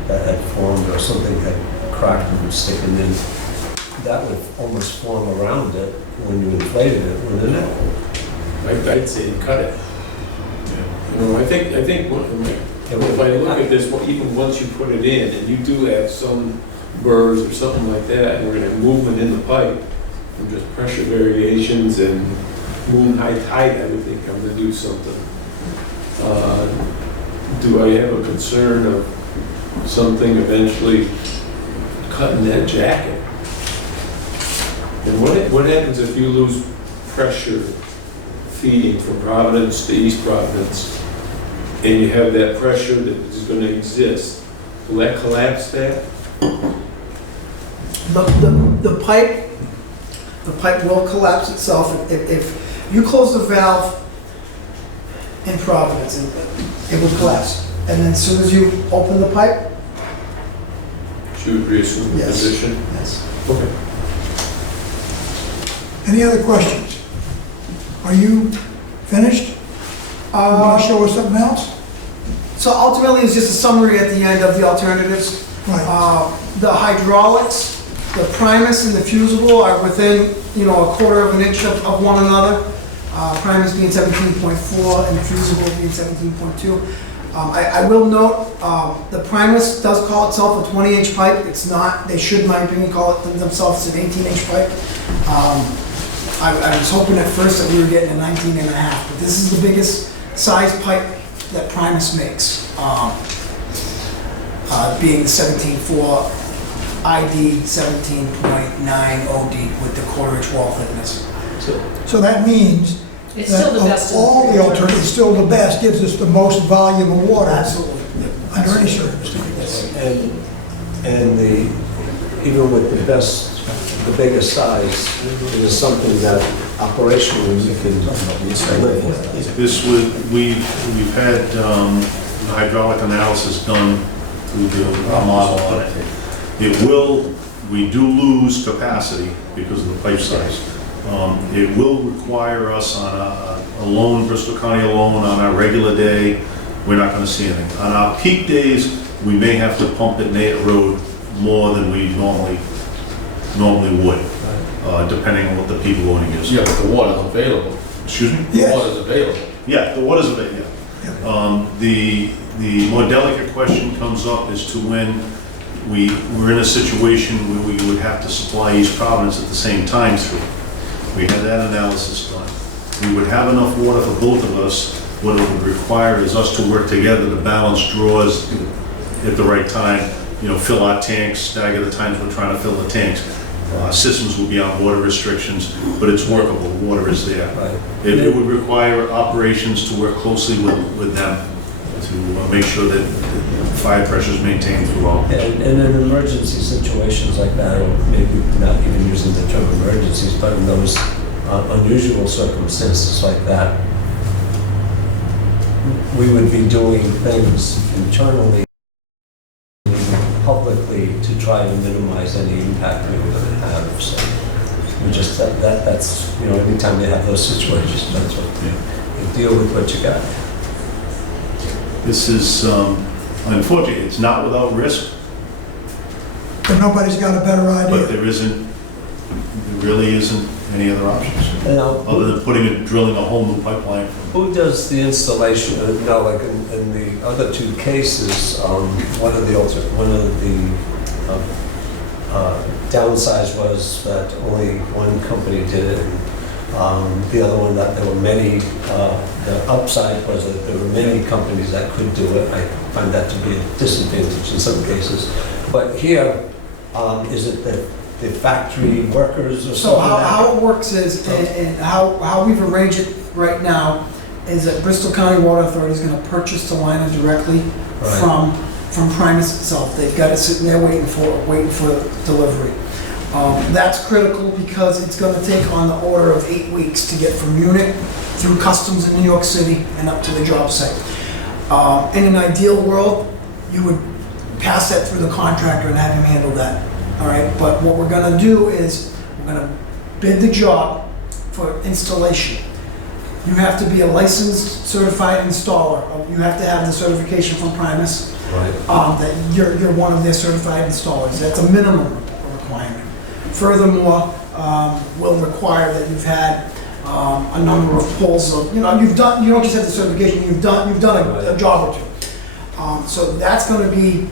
that had formed or something had cracked and was sticking in, that would almost form around it when you inflated it, wouldn't it? I'd say you cut it. You know, I think, if I look at this, even once you put it in, and you do have some burrs or something like that, and we're gonna have movement in the pipe, and just pressure variations and moon high tide, I would think I'm gonna do something. Do I have a concern of something eventually cutting that jacket? And what happens if you lose pressure feeding from Providence to East Providence, and you have that pressure that is gonna exist? Will that collapse that? The pipe will collapse itself if you close the valve in Providence, it will collapse. And then as soon as you open the pipe, Should we reassume the Yes. position? yes. Okay. Any other questions? Are you finished? You want to show us something else? So ultimately, it's just a summary at the end of the alternatives. Right. The hydraulics, the Primus and the fusible are within, a quarter of an inch of one another. Primus being 17.4 and the fusible being 17.2. I will note, the Primus does call itself a 20-inch pipe. It's not. They should, in my opinion, call it themselves an 18-inch pipe. I was hoping at first that we were getting a 19 and a half, but this is the biggest size pipe that Primus makes, being the 17.4 ID 17.9 OD with the quarter-inch wall thickness. So that means It's that still the best of all the alternatives, still the best, gives us the most volume of water Absolutely. under any circumstances. And even with the biggest size, it is something that operationally we can live with. This would, we've had hydraulic analysis done through the model on it. We do lose capacity because of the pipe size. It will require us on a loan, Bristol County alone, on our regular day, we're not gonna see anything. On our peak days, we may have to pump at Nate Road more than we normally would, depending on what the peak loading is. Yeah, but the water's available. Excuse me? The Yes. water's available. Yeah, the water's available, yeah. The more delicate question comes up as to when we're in a situation where we would have to supply East Providence at the same time through. We had that analysis done. We would have enough water for both of us. What it would require is us to work together to balance draws at the right time, fill our tanks, stagger the times we're trying to fill the tanks. Systems will be on water restrictions, but it's workable, water is there. Right. It would require operations to work closely with them to make sure that fire pressure is maintained throughout. And in emergency situations like that, or maybe not even using the term emergencies, but in those unusual circumstances like that, we would be doing things internally, publicly, to try to minimize any impact we were going to have. So we just, that's, anytime you have those situations, that's what you deal with what you got. This is, unfortunately, it's not without risk, But nobody's got a better but idea. there really isn't any other options, Now, other than drilling a whole new pipeline. who does the installation? Like in the other two cases, one of the downsides was that only one company did it. The other one, that there were many, the upside was that there were many companies that could do it. I find that to be a disadvantage in some cases. But here, is it the factory workers or So something? how it works is, and how we've arranged it right now, is that Bristol County Water Authority is gonna purchase the liner directly Right. from from Primus itself. They've got it sitting there waiting for delivery. That's critical because it's gonna take on the order of 8 weeks to get from Munich through customs in New York City and up to the job site. In an ideal world, you would pass that through the contractor and have him handle that, all right? But what we're gonna do is, we're gonna bid the job for installation. You have to be a licensed, certified installer. You have to have the certification from Primus, Right. that you're one of their certified installers. That's a minimum requirement. Furthermore, will require that you've had a number of pulls of, you don't just have the certification, you've done a job or two. So that's gonna be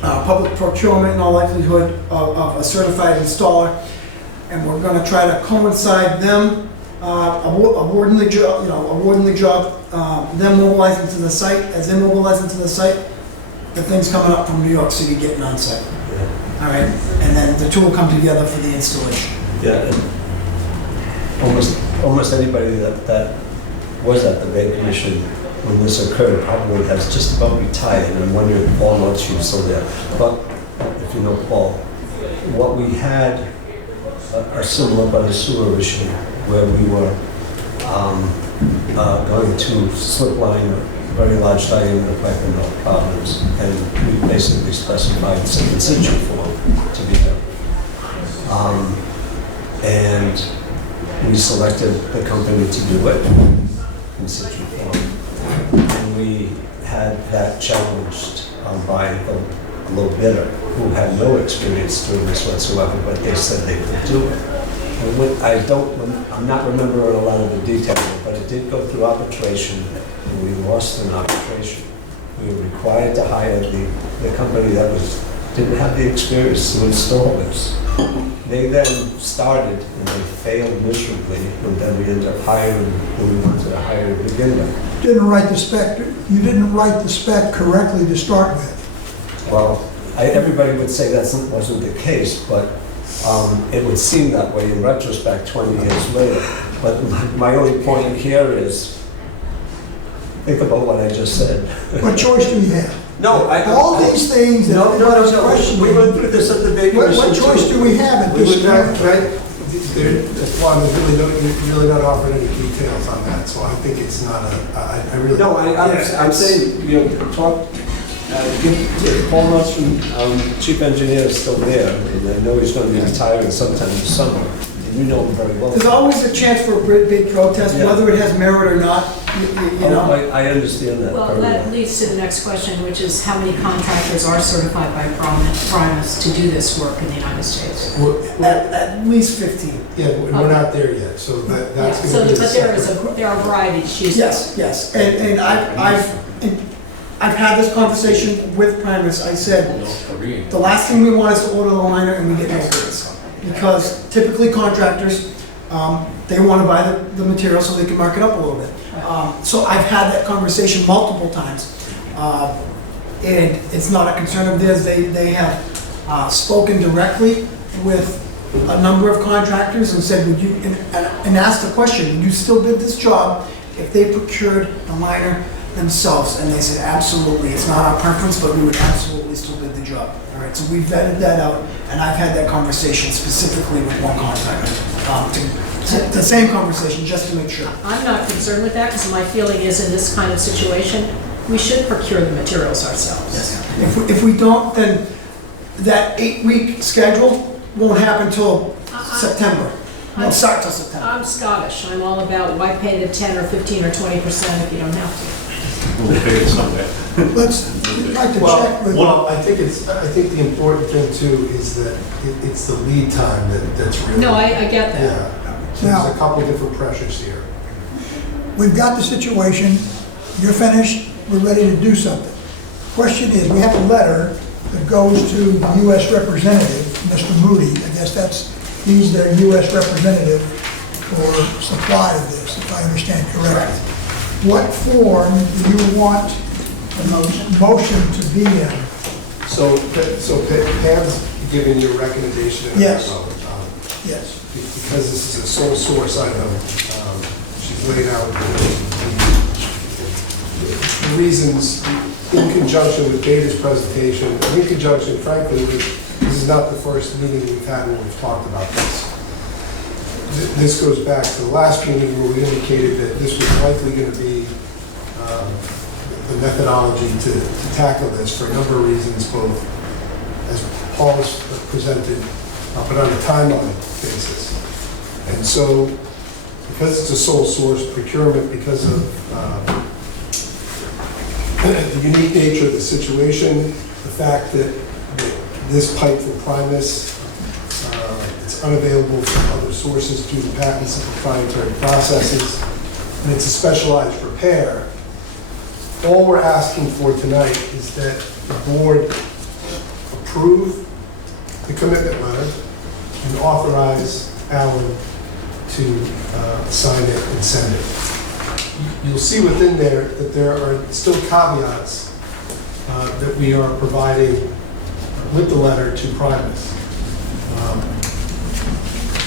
public procurement in all likelihood of a certified installer. And we're gonna try to coincide them awarding the job, them mobilizing to the site. As they're mobilizing to the site, the thing's coming up from New York City getting on site. Yeah. All right, and then the two will come together for the installation. Yeah, and almost anybody that was at the Bay Commission when this occurred probably has just about retired, and I'm wondering if Paul knows you still there. But if you know Paul, what we had a similar but a sewer issue where we were going to slip line a very large diameter pipe in North Providence, and we basically specified some in situ form to be done. And we selected the company to do it in situ form. And we had that challenged by the low bidder who had no experience doing this whatsoever, but they said they could do it. And I'm not remembering a lot of the detail, but it did go through arbitration, and we lost in arbitration. We were required to hire the company that didn't have the experience to install this. They then started, and they failed miserably, and then we ended up hiring who we wanted to hire to begin with. You didn't write the spec correctly to start with. Well, everybody would say that wasn't the case, but it would seem that way in retrospect 20 years later. But my only point here is, think about what I just said. What choice do you have? No, All these things that No. questioning. We went through this at the big What commission. choice do we have at this point? You're really not offering any details on that, so I think it's not I really. No, I'm saying, talk, if Paul Nuts from chief engineer is still there, and I know he's going to be retiring sometime this summer, and you know him very well. There's always a chance for a big protest, Yeah. whether it has merit or not, you know. I understand that Well, very that well. leads to the next question, which is how many contractors are certified by Primus to do this work in the United States? At least 15. Yeah, we're not there yet, so Yeah, that's so, going to be a but there are varieties. Yes, and I've had this conversation with Primus. I said, the last thing we want is to order the liner and we get no bids. Because typically contractors, they want to buy the material so they can mark it up a little bit. So I've had that conversation multiple times. And it's not a concern of theirs. They have spoken directly with a number of contractors and said, would you, and asked the question, would you still bid this job if they procured the liner themselves? And they said, absolutely. It's not our preference, but we would absolutely still bid the job. All right, so we vetted that out, and I've had that conversation specifically with one contractor. The same conversation, just to make sure. I'm not concerned with that because my feeling is in this kind of situation, we should procure the materials ourselves. If we don't, then that 8-week schedule won't happen till September. Won't start till September. I'm Scottish. I'm all about why pay the 10 or 15 or 20% if you don't have to. We'll pay it someday. We'd like to check with. Well, I think the important thing too is that it's the lead time that's really. No, I get that. Yeah, so there's a couple different pressures here. We've got the situation, you're finished, we're ready to do something. Question is, we have a letter that goes to the U.S. representative, Mr. Moody. I guess he's their U.S. representative for supply of this, if I understand correctly. What form do you want the motion to be in? So Pam's given you a recommendation. Yes. Yes. Because this is a sole source item, she's laid out the reasons in conjunction with David's presentation, and in conjunction, frankly, with, this is not the first meeting we've had where we've talked about this. This goes back to the last meeting where we indicated that this was likely going to be the methodology to tackle this for a number of reasons, both as Paul has presented, but on a timeline basis. And so, because it's a sole source procurement, because of the unique nature of the situation, the fact that this pipe from Primus, it's unavailable from other sources due to patents and proprietary processes, and it's a specialized repair. All we're asking for tonight is that the board approve the commitment letter and authorize Alan to sign it and send it. You'll see within there that there are still caveats that we are providing with the letter to Primus.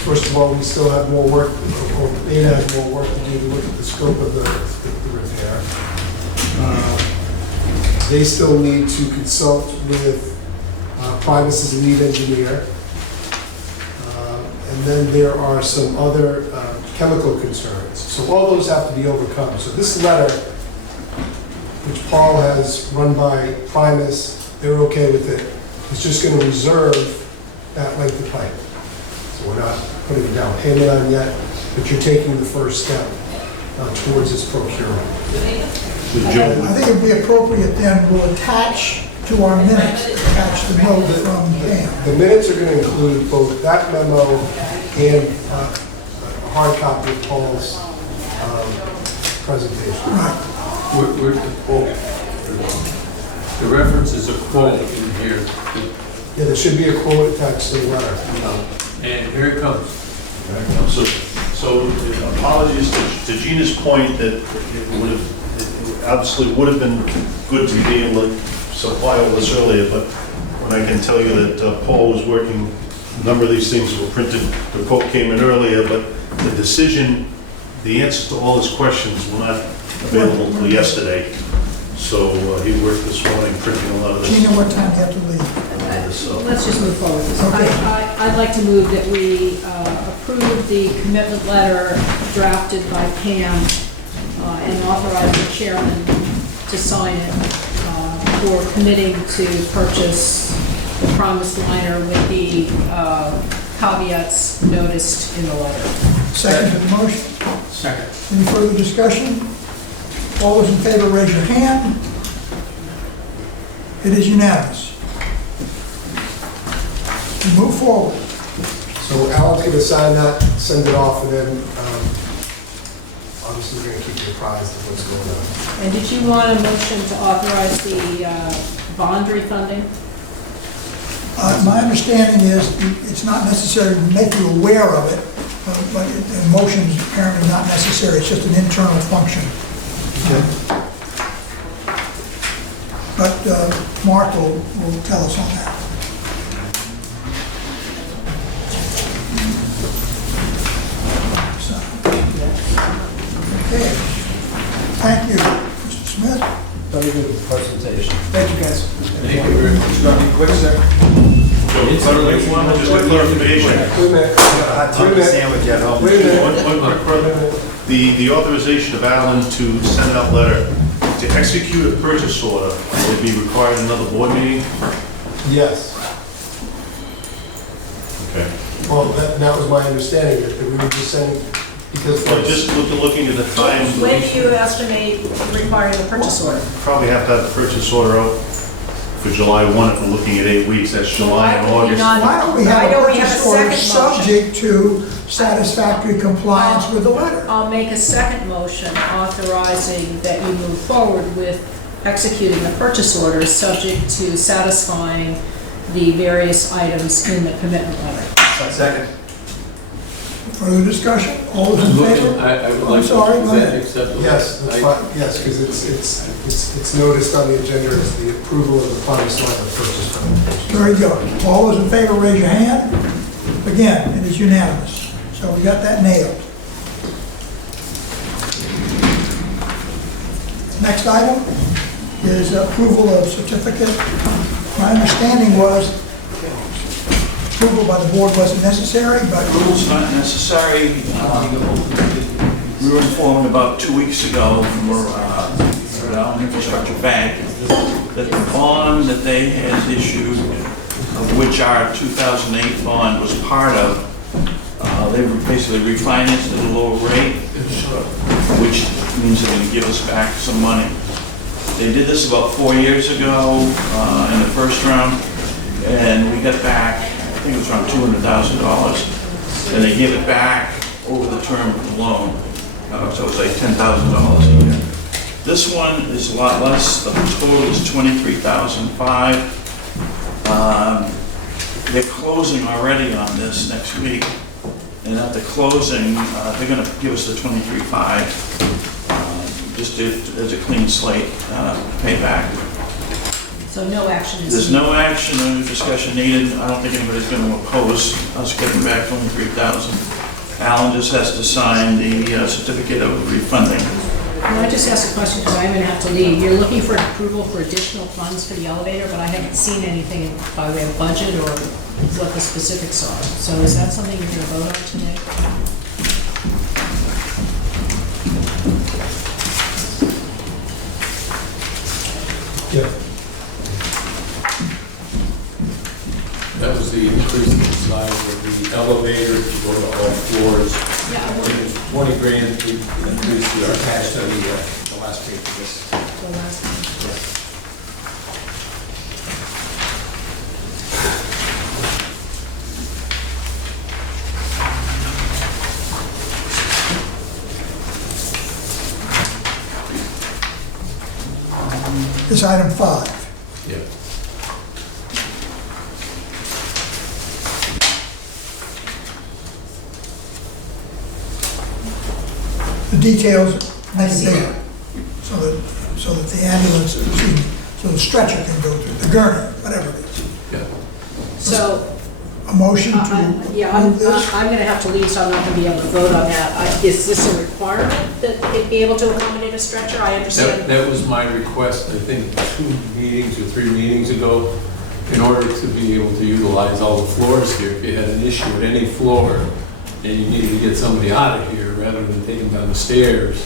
First of all, we still have more work, or Dana has more work to do to look at the scope of the repair. They still need to consult with Primus's lead engineer. And then there are some other chemical concerns. So all those have to be overcome. So this letter, which Paul has run by Primus, they're okay with it. It's just going to reserve that length of pipe. So we're not putting a down payment on yet, but you're taking the first step towards its procurement. I think it'd be appropriate then, we'll attach to our minutes, attach the note from Pam. The minutes are going to include both that memo and a hard copy of Paul's presentation. Where's the quote? The reference is a quote in here. Yeah, there should be a quote attached to the letter. And here it comes. So apologies to Gina's point that it would have, obviously would have been good to be able to supply all this earlier, but when I can tell you that Paul was working, a number of these things were printed, the quote came in earlier, but the decision, the answers to all his questions were not available until yesterday. So he worked this morning printing a lot of this. Gina, what time do you have to leave? Let's just move forward. Okay. I'd like to move that we approve the commitment letter drafted by Pam and authorize the chairman to sign it for committing to purchase the Primus liner with the caveats noticed in the letter. Second to the motion? Second. Any further discussion? All those in favor, raise your hand. It is unanimous. We move forward. So Alan's going to sign that, send it off, and then obviously we're going to keep you apprised of what's going on. And did you want a motion to authorize the bond refunding? My understanding is it's not necessary to make you aware of it, but the motion is apparently not necessary. It's just an internal function. But Mark will tell us on that. So, okay. Thank you, Mr. Smith. Very good presentation. Thank you, guys. Thank you very much. It's going to be quick, sir. Just a clarification. Wait a minute. Turkey sandwich at home. Wait a minute. One quick further. The authorization of Alan to send out letter to execute a purchase order would be required in another board meeting? Yes. Okay. Well, that was my understanding, that we were just saying, because But just looking at the time, When do you estimate requiring a purchase order? probably have to have the purchase order out for July 1 if we're looking at 8 weeks. That's July and August. Why don't we have Why a don't we have a purchase order second motion? subject to satisfactory compliance with the letter? I'll make a second motion authorizing that you move forward with executing the purchase order subject to satisfying the various items in the commitment letter. Second. Further discussion? All those in favor? I would I'm like sorry, to, go is that ahead. acceptable? Yes, that's fine, yes, because it's noticed on the agenda as the approval of the Primus line of purchase documentation. Very good. All those in favor, raise your hand. Again, it is unanimous. So we got that nailed. Next item? is approval of certificate. My understanding was approval by the board wasn't necessary, but Rules not necessary. We were informed about 2 weeks ago from Rhode Island Infrastructure Bank that the bond that they had issued, of which our 2008 bond was part of, they basically refinanced at a lower rate, which means they're going to give us back some money. They did this about 4 years ago in the first round, and we got back, I think it was around $200,000, and they gave it back over the term of the loan. So it was like $10,000 a year. This one is a lot less. The total is $23,500. They're closing already on this next week, and at the closing, they're going to give us the $23,500 just as a clean slate payback. So no action is There's needed. no action or discussion needed. I don't think anybody's going to oppose us getting back $23,000. Alan just has to sign the certificate of refunding. Can I just ask a question, because I'm going to have to leave? You're looking for approval for additional funds for the elevator, but I haven't seen anything by way of budget or what the specifics are. So is that something you're going to vote on today? Yeah. That was the increase in the size of the elevator to go to all floors. Yeah, I It want was 20 grand to increase the Attached to architecture. the last page of this. the last one. it's item 5. Yeah. The details make it see. bigger, so that the ambulance, excuse me, so the stretcher can go through, the gurney, whatever it is. Yeah. So, A motion to yeah, I'm approve this? going to have to leave, so I'm not going to be able to vote on that. Is this a requirement that it be able to accommodate a stretcher? I understand. That was my request, I think, 2 meetings or 3 meetings ago, in order to be able to utilize all the floors here. If you had an issue at any floor and you needed to get somebody out of here rather than take them down the stairs,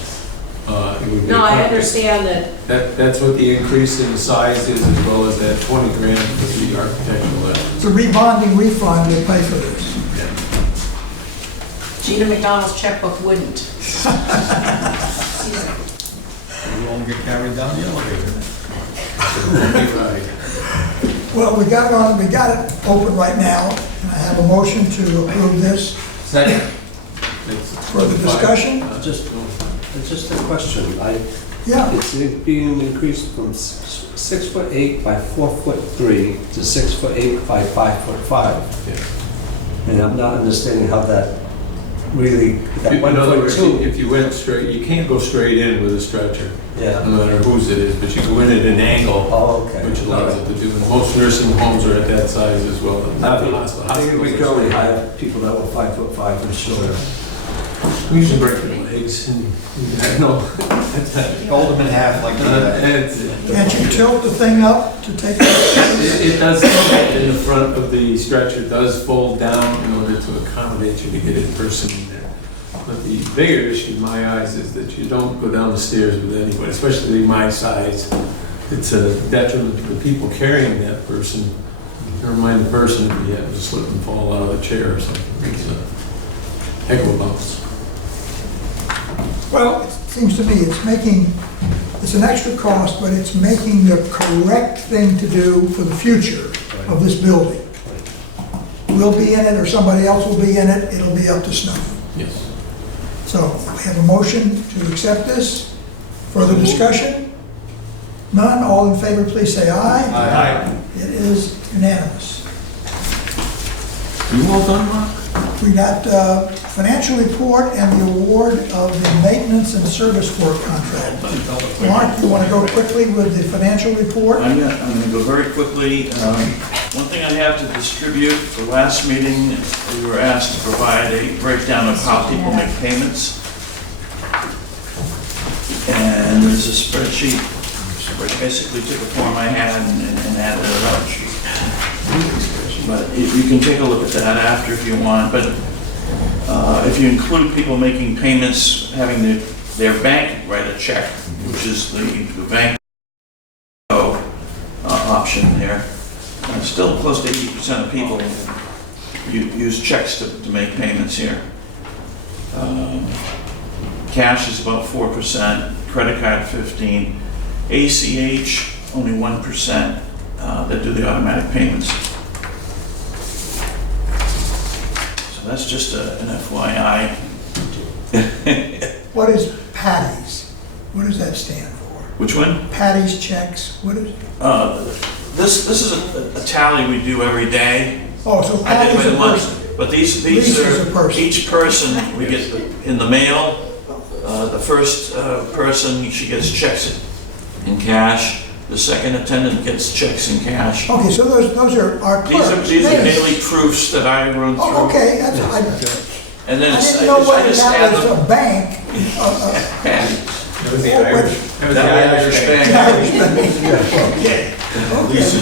it would be. No, I effective. understand that. That's what the increase in the size is, as well as that 20 grand for the architectural level. The rebonding refund will pay for this. Gina McDonald's checkbook wouldn't. You won't get carried down the elevator. Right. Well, we got it open right now, and I have a motion to approve this. Second. Further discussion? Just a question. Yeah, It's being increased from 6'8" by 4'3" to 6'8" by 5'5". Yeah. And I'm not understanding how that really, that In other words, 1.2. if you went straight, you can't go straight in with a stretcher, Yeah. no matter whose it is, but you go in at an angle, Oh, okay. which allows it to do. And most nursing homes are at that size as well. Not the hospital. I think we Hospitals could only are- hire people that were 5'5" and shorter. We usually break their legs and, no. Fold them in half like that. can't you tilt the thing up to take it? It does, in the front of the stretcher, does fold down in order to accommodate you to get a person in there. But the bigger issue in my eyes is that you don't go down the stairs with anybody, especially my size. It's a detriment to the people carrying that person. Never mind the person, if you have to slip and fall out of the chair or something. It's a heck of a bounce. Well, it seems to me it's an extra cost, but it's making the correct thing to do for the future of this building. We'll be in it, or somebody else will be in it, it'll be up to snuff. Yes. So we have a motion to accept this. Further discussion? None, all in favor, please say aye. Aye. It is unanimous. You all done, Mark? We got financial report and the award of the maintenance and service work contract. Mark, you want to go quickly with the financial report? I'm going to go very quickly. One thing I have to distribute, for last meeting, we were asked to provide a breakdown of how people make payments. And there's a spreadsheet where I basically took a form I had and added it up. But you can take a look at that after if you want, but if you include people making payments, having their bank write a check, which is the bank option there, still close to 80% of people use checks to make payments here. Cash is about 4%, credit card 15%, ACH only 1% that do the automatic payments. So that's just an FYI. What is Patty's? What does that stand for? Which one? Patty's checks, what is? This is a tally we do every day. Oh, so I did Patty's it a by lunch, person. but these Lisa's a are, person. each person we get in the mail. The first person, she gets checks in cash. The second attendant gets checks in cash. Okay, so those are our clerks. These are Yes. daily proofs that I run through. Oh, okay, that's, And then I it's- didn't know I whether just that add was them. a bank. Patty. That was the Irish. That Irish bank. Okay. He's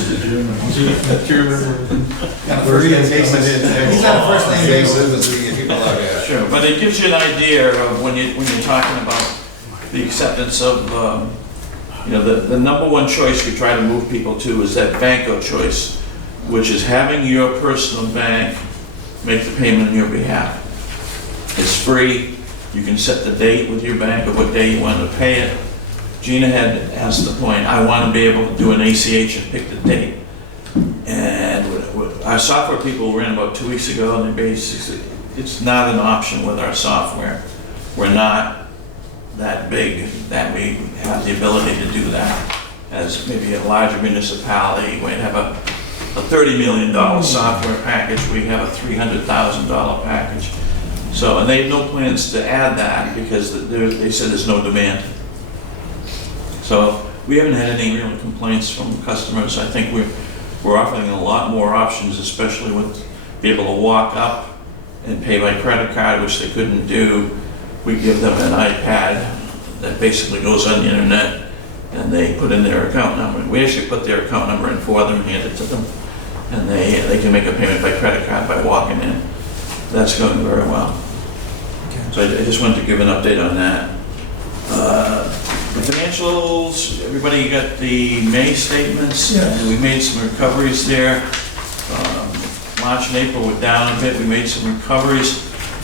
on a first name basis with the people out there. Sure, but it gives you an idea of when you're talking about the acceptance of, the number one choice we try to move people to is that Banco choice, which is having your personal bank make the payment on your behalf. It's free. You can set the date with your bank of what day you want to pay it. Gina had asked the point, I want to be able to do an ACH and pick the date. And our software people were in about 2 weeks ago, and they basically, it's not an option with our software. We're not that big that we have the ability to do that. As maybe a larger municipality, we'd have a $30 million software package, we have a $300,000 package. So, and they have no plans to add that because they said there's no demand. So we haven't had any real complaints from customers. I think we're offering a lot more options, especially with be able to walk up and pay by credit card, which they couldn't do. We give them an iPad that basically goes on the internet and they put in their account number. We actually put their account number in for them, hand it to them, and they can make a payment by credit card by walking in. That's going very well. So I just wanted to give an update on that. The financials, everybody got the May statements, Yes. and we made some recoveries there. March and April were down a bit, we made some recoveries.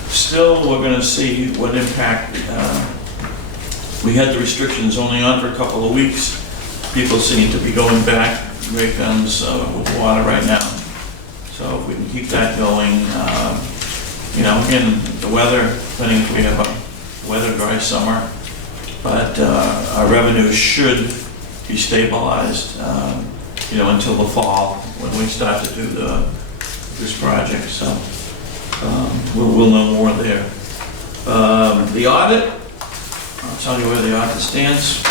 Still, we're gonna see what impact, we had the restrictions only on for a couple of weeks. People seem to be going back, great guns with water right now. So if we can keep that going, again, the weather, depending if we have a weather dry summer, but our revenue should be stabilized, until the fall when we start to do this project. So we'll know more there. The audit, I'll tell you where the audit stands.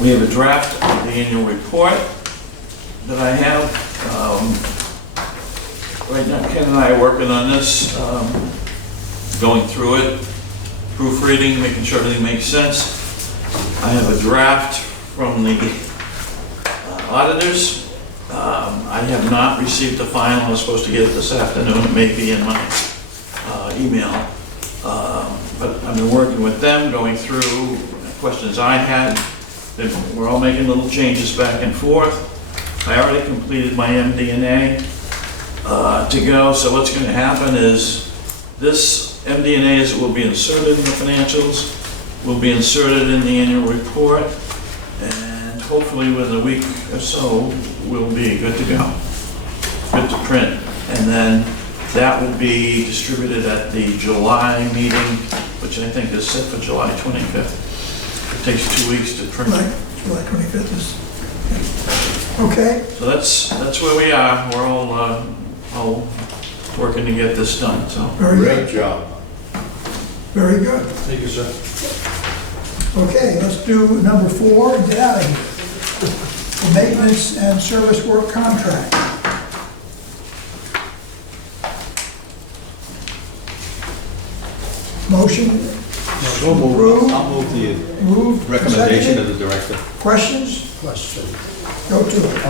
We have a draft of the annual report that I have. Right now, Ken and I are working on this, going through it, proofreading, making sure everything makes sense. I have a draft from the auditors. I have not received the final. I was supposed to get it this afternoon. It may be in my email. But I've been working with them, going through questions I had. We're all making little changes back and forth. I already completed my MD&A to go, so what's going to happen is this MD&A will be inserted in the financials, will be inserted in the annual report, and hopefully within a week or so, we'll be good to go, good to print. And then that will be distributed at the July meeting, which I think is set for July 25th. It takes 2 weeks to print. July 25th is, okay. So that's where we are. We're all working to get this done, so. Very good. Great job. Very good. Thank you, sir. Okay, let's do number 4 and get out of here. The maintenance and service work contract. Motion, to approve. I'll move the Moved. recommendation of Seconded. the director. Questions? Question. Go to it.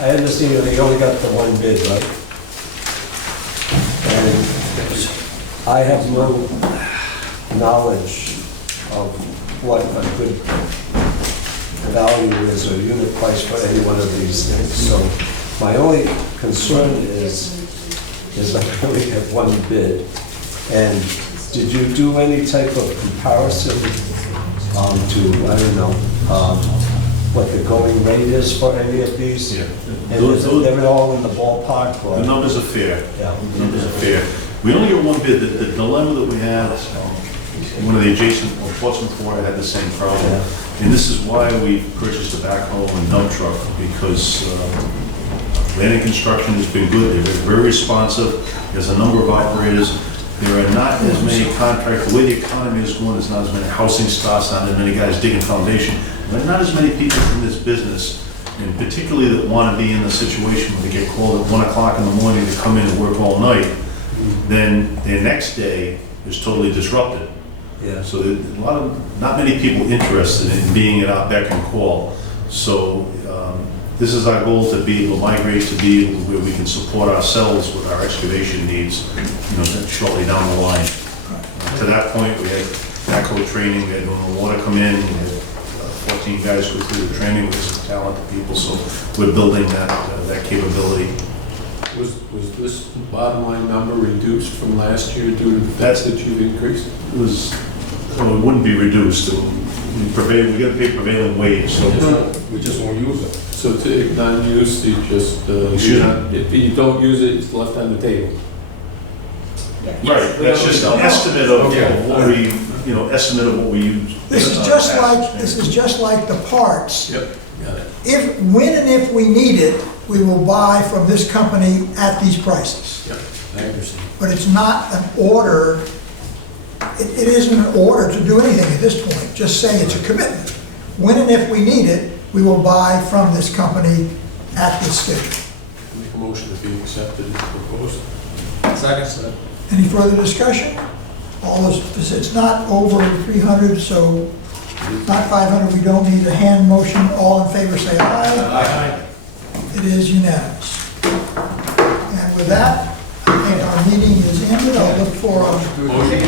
I understand you only got the one bid, right? And I have no knowledge of what a good value is or unit price for any one of these things. So my only concern is I only have one bid. And did you do any type of comparison to, I don't know, what the going rate is for any of these? Yeah. And is it- they're all in the ballpark, or? The numbers are fair. Yeah. The numbers are fair. We only get one bid. The dilemma that we had, one of the adjacent, Portsmouth Water had the same problem. Yeah. And this is why we purchased a backhoe and dump truck, because Landing Construction has been good. They've been very responsive. There's a number of operators. There are not as many contractors. The way the economy is going, there's not as many housing starts, not as many guys digging foundation. There are not as many people in this business, and particularly that want to be in the situation where they get called at 1 o'clock in the morning to come in and work all night. Then their next day is totally disrupted. Yeah. So there's not many people interested in being at our beck and call. So this is our goal, to be able to migrate to be able where we can support ourselves with our excavation needs, shortly down the line. To that point, we had backhoe training, we had the water come in, we had 14 guys go through the training with some talented people, so we're building that capability. Was this bottom line number reduced from last year due to the fact that you've increased? It wouldn't be reduced. We got to pay prevailing wage, so. We just won't use it. So to non-use, you just, should not. if you don't use it, it's left on the table. Right, that's just an estimate of what we, estimate of what we use. This is just like the parts. Yep. Got it. When and if we need it, we will buy from this company at these prices. Yep, I understand. But it's not an order, it isn't an order to do anything at this point, just saying it's a commitment. When and if we need it, we will buy from this company at this figure. Make a motion to be accepted as proposed. Second. Any further discussion? All those, it's not over 300, so not 500, we don't need a hand motion. All in favor say aye. Aye. It is unanimous. And with that, I think our meeting is ended. I'll look for a Motion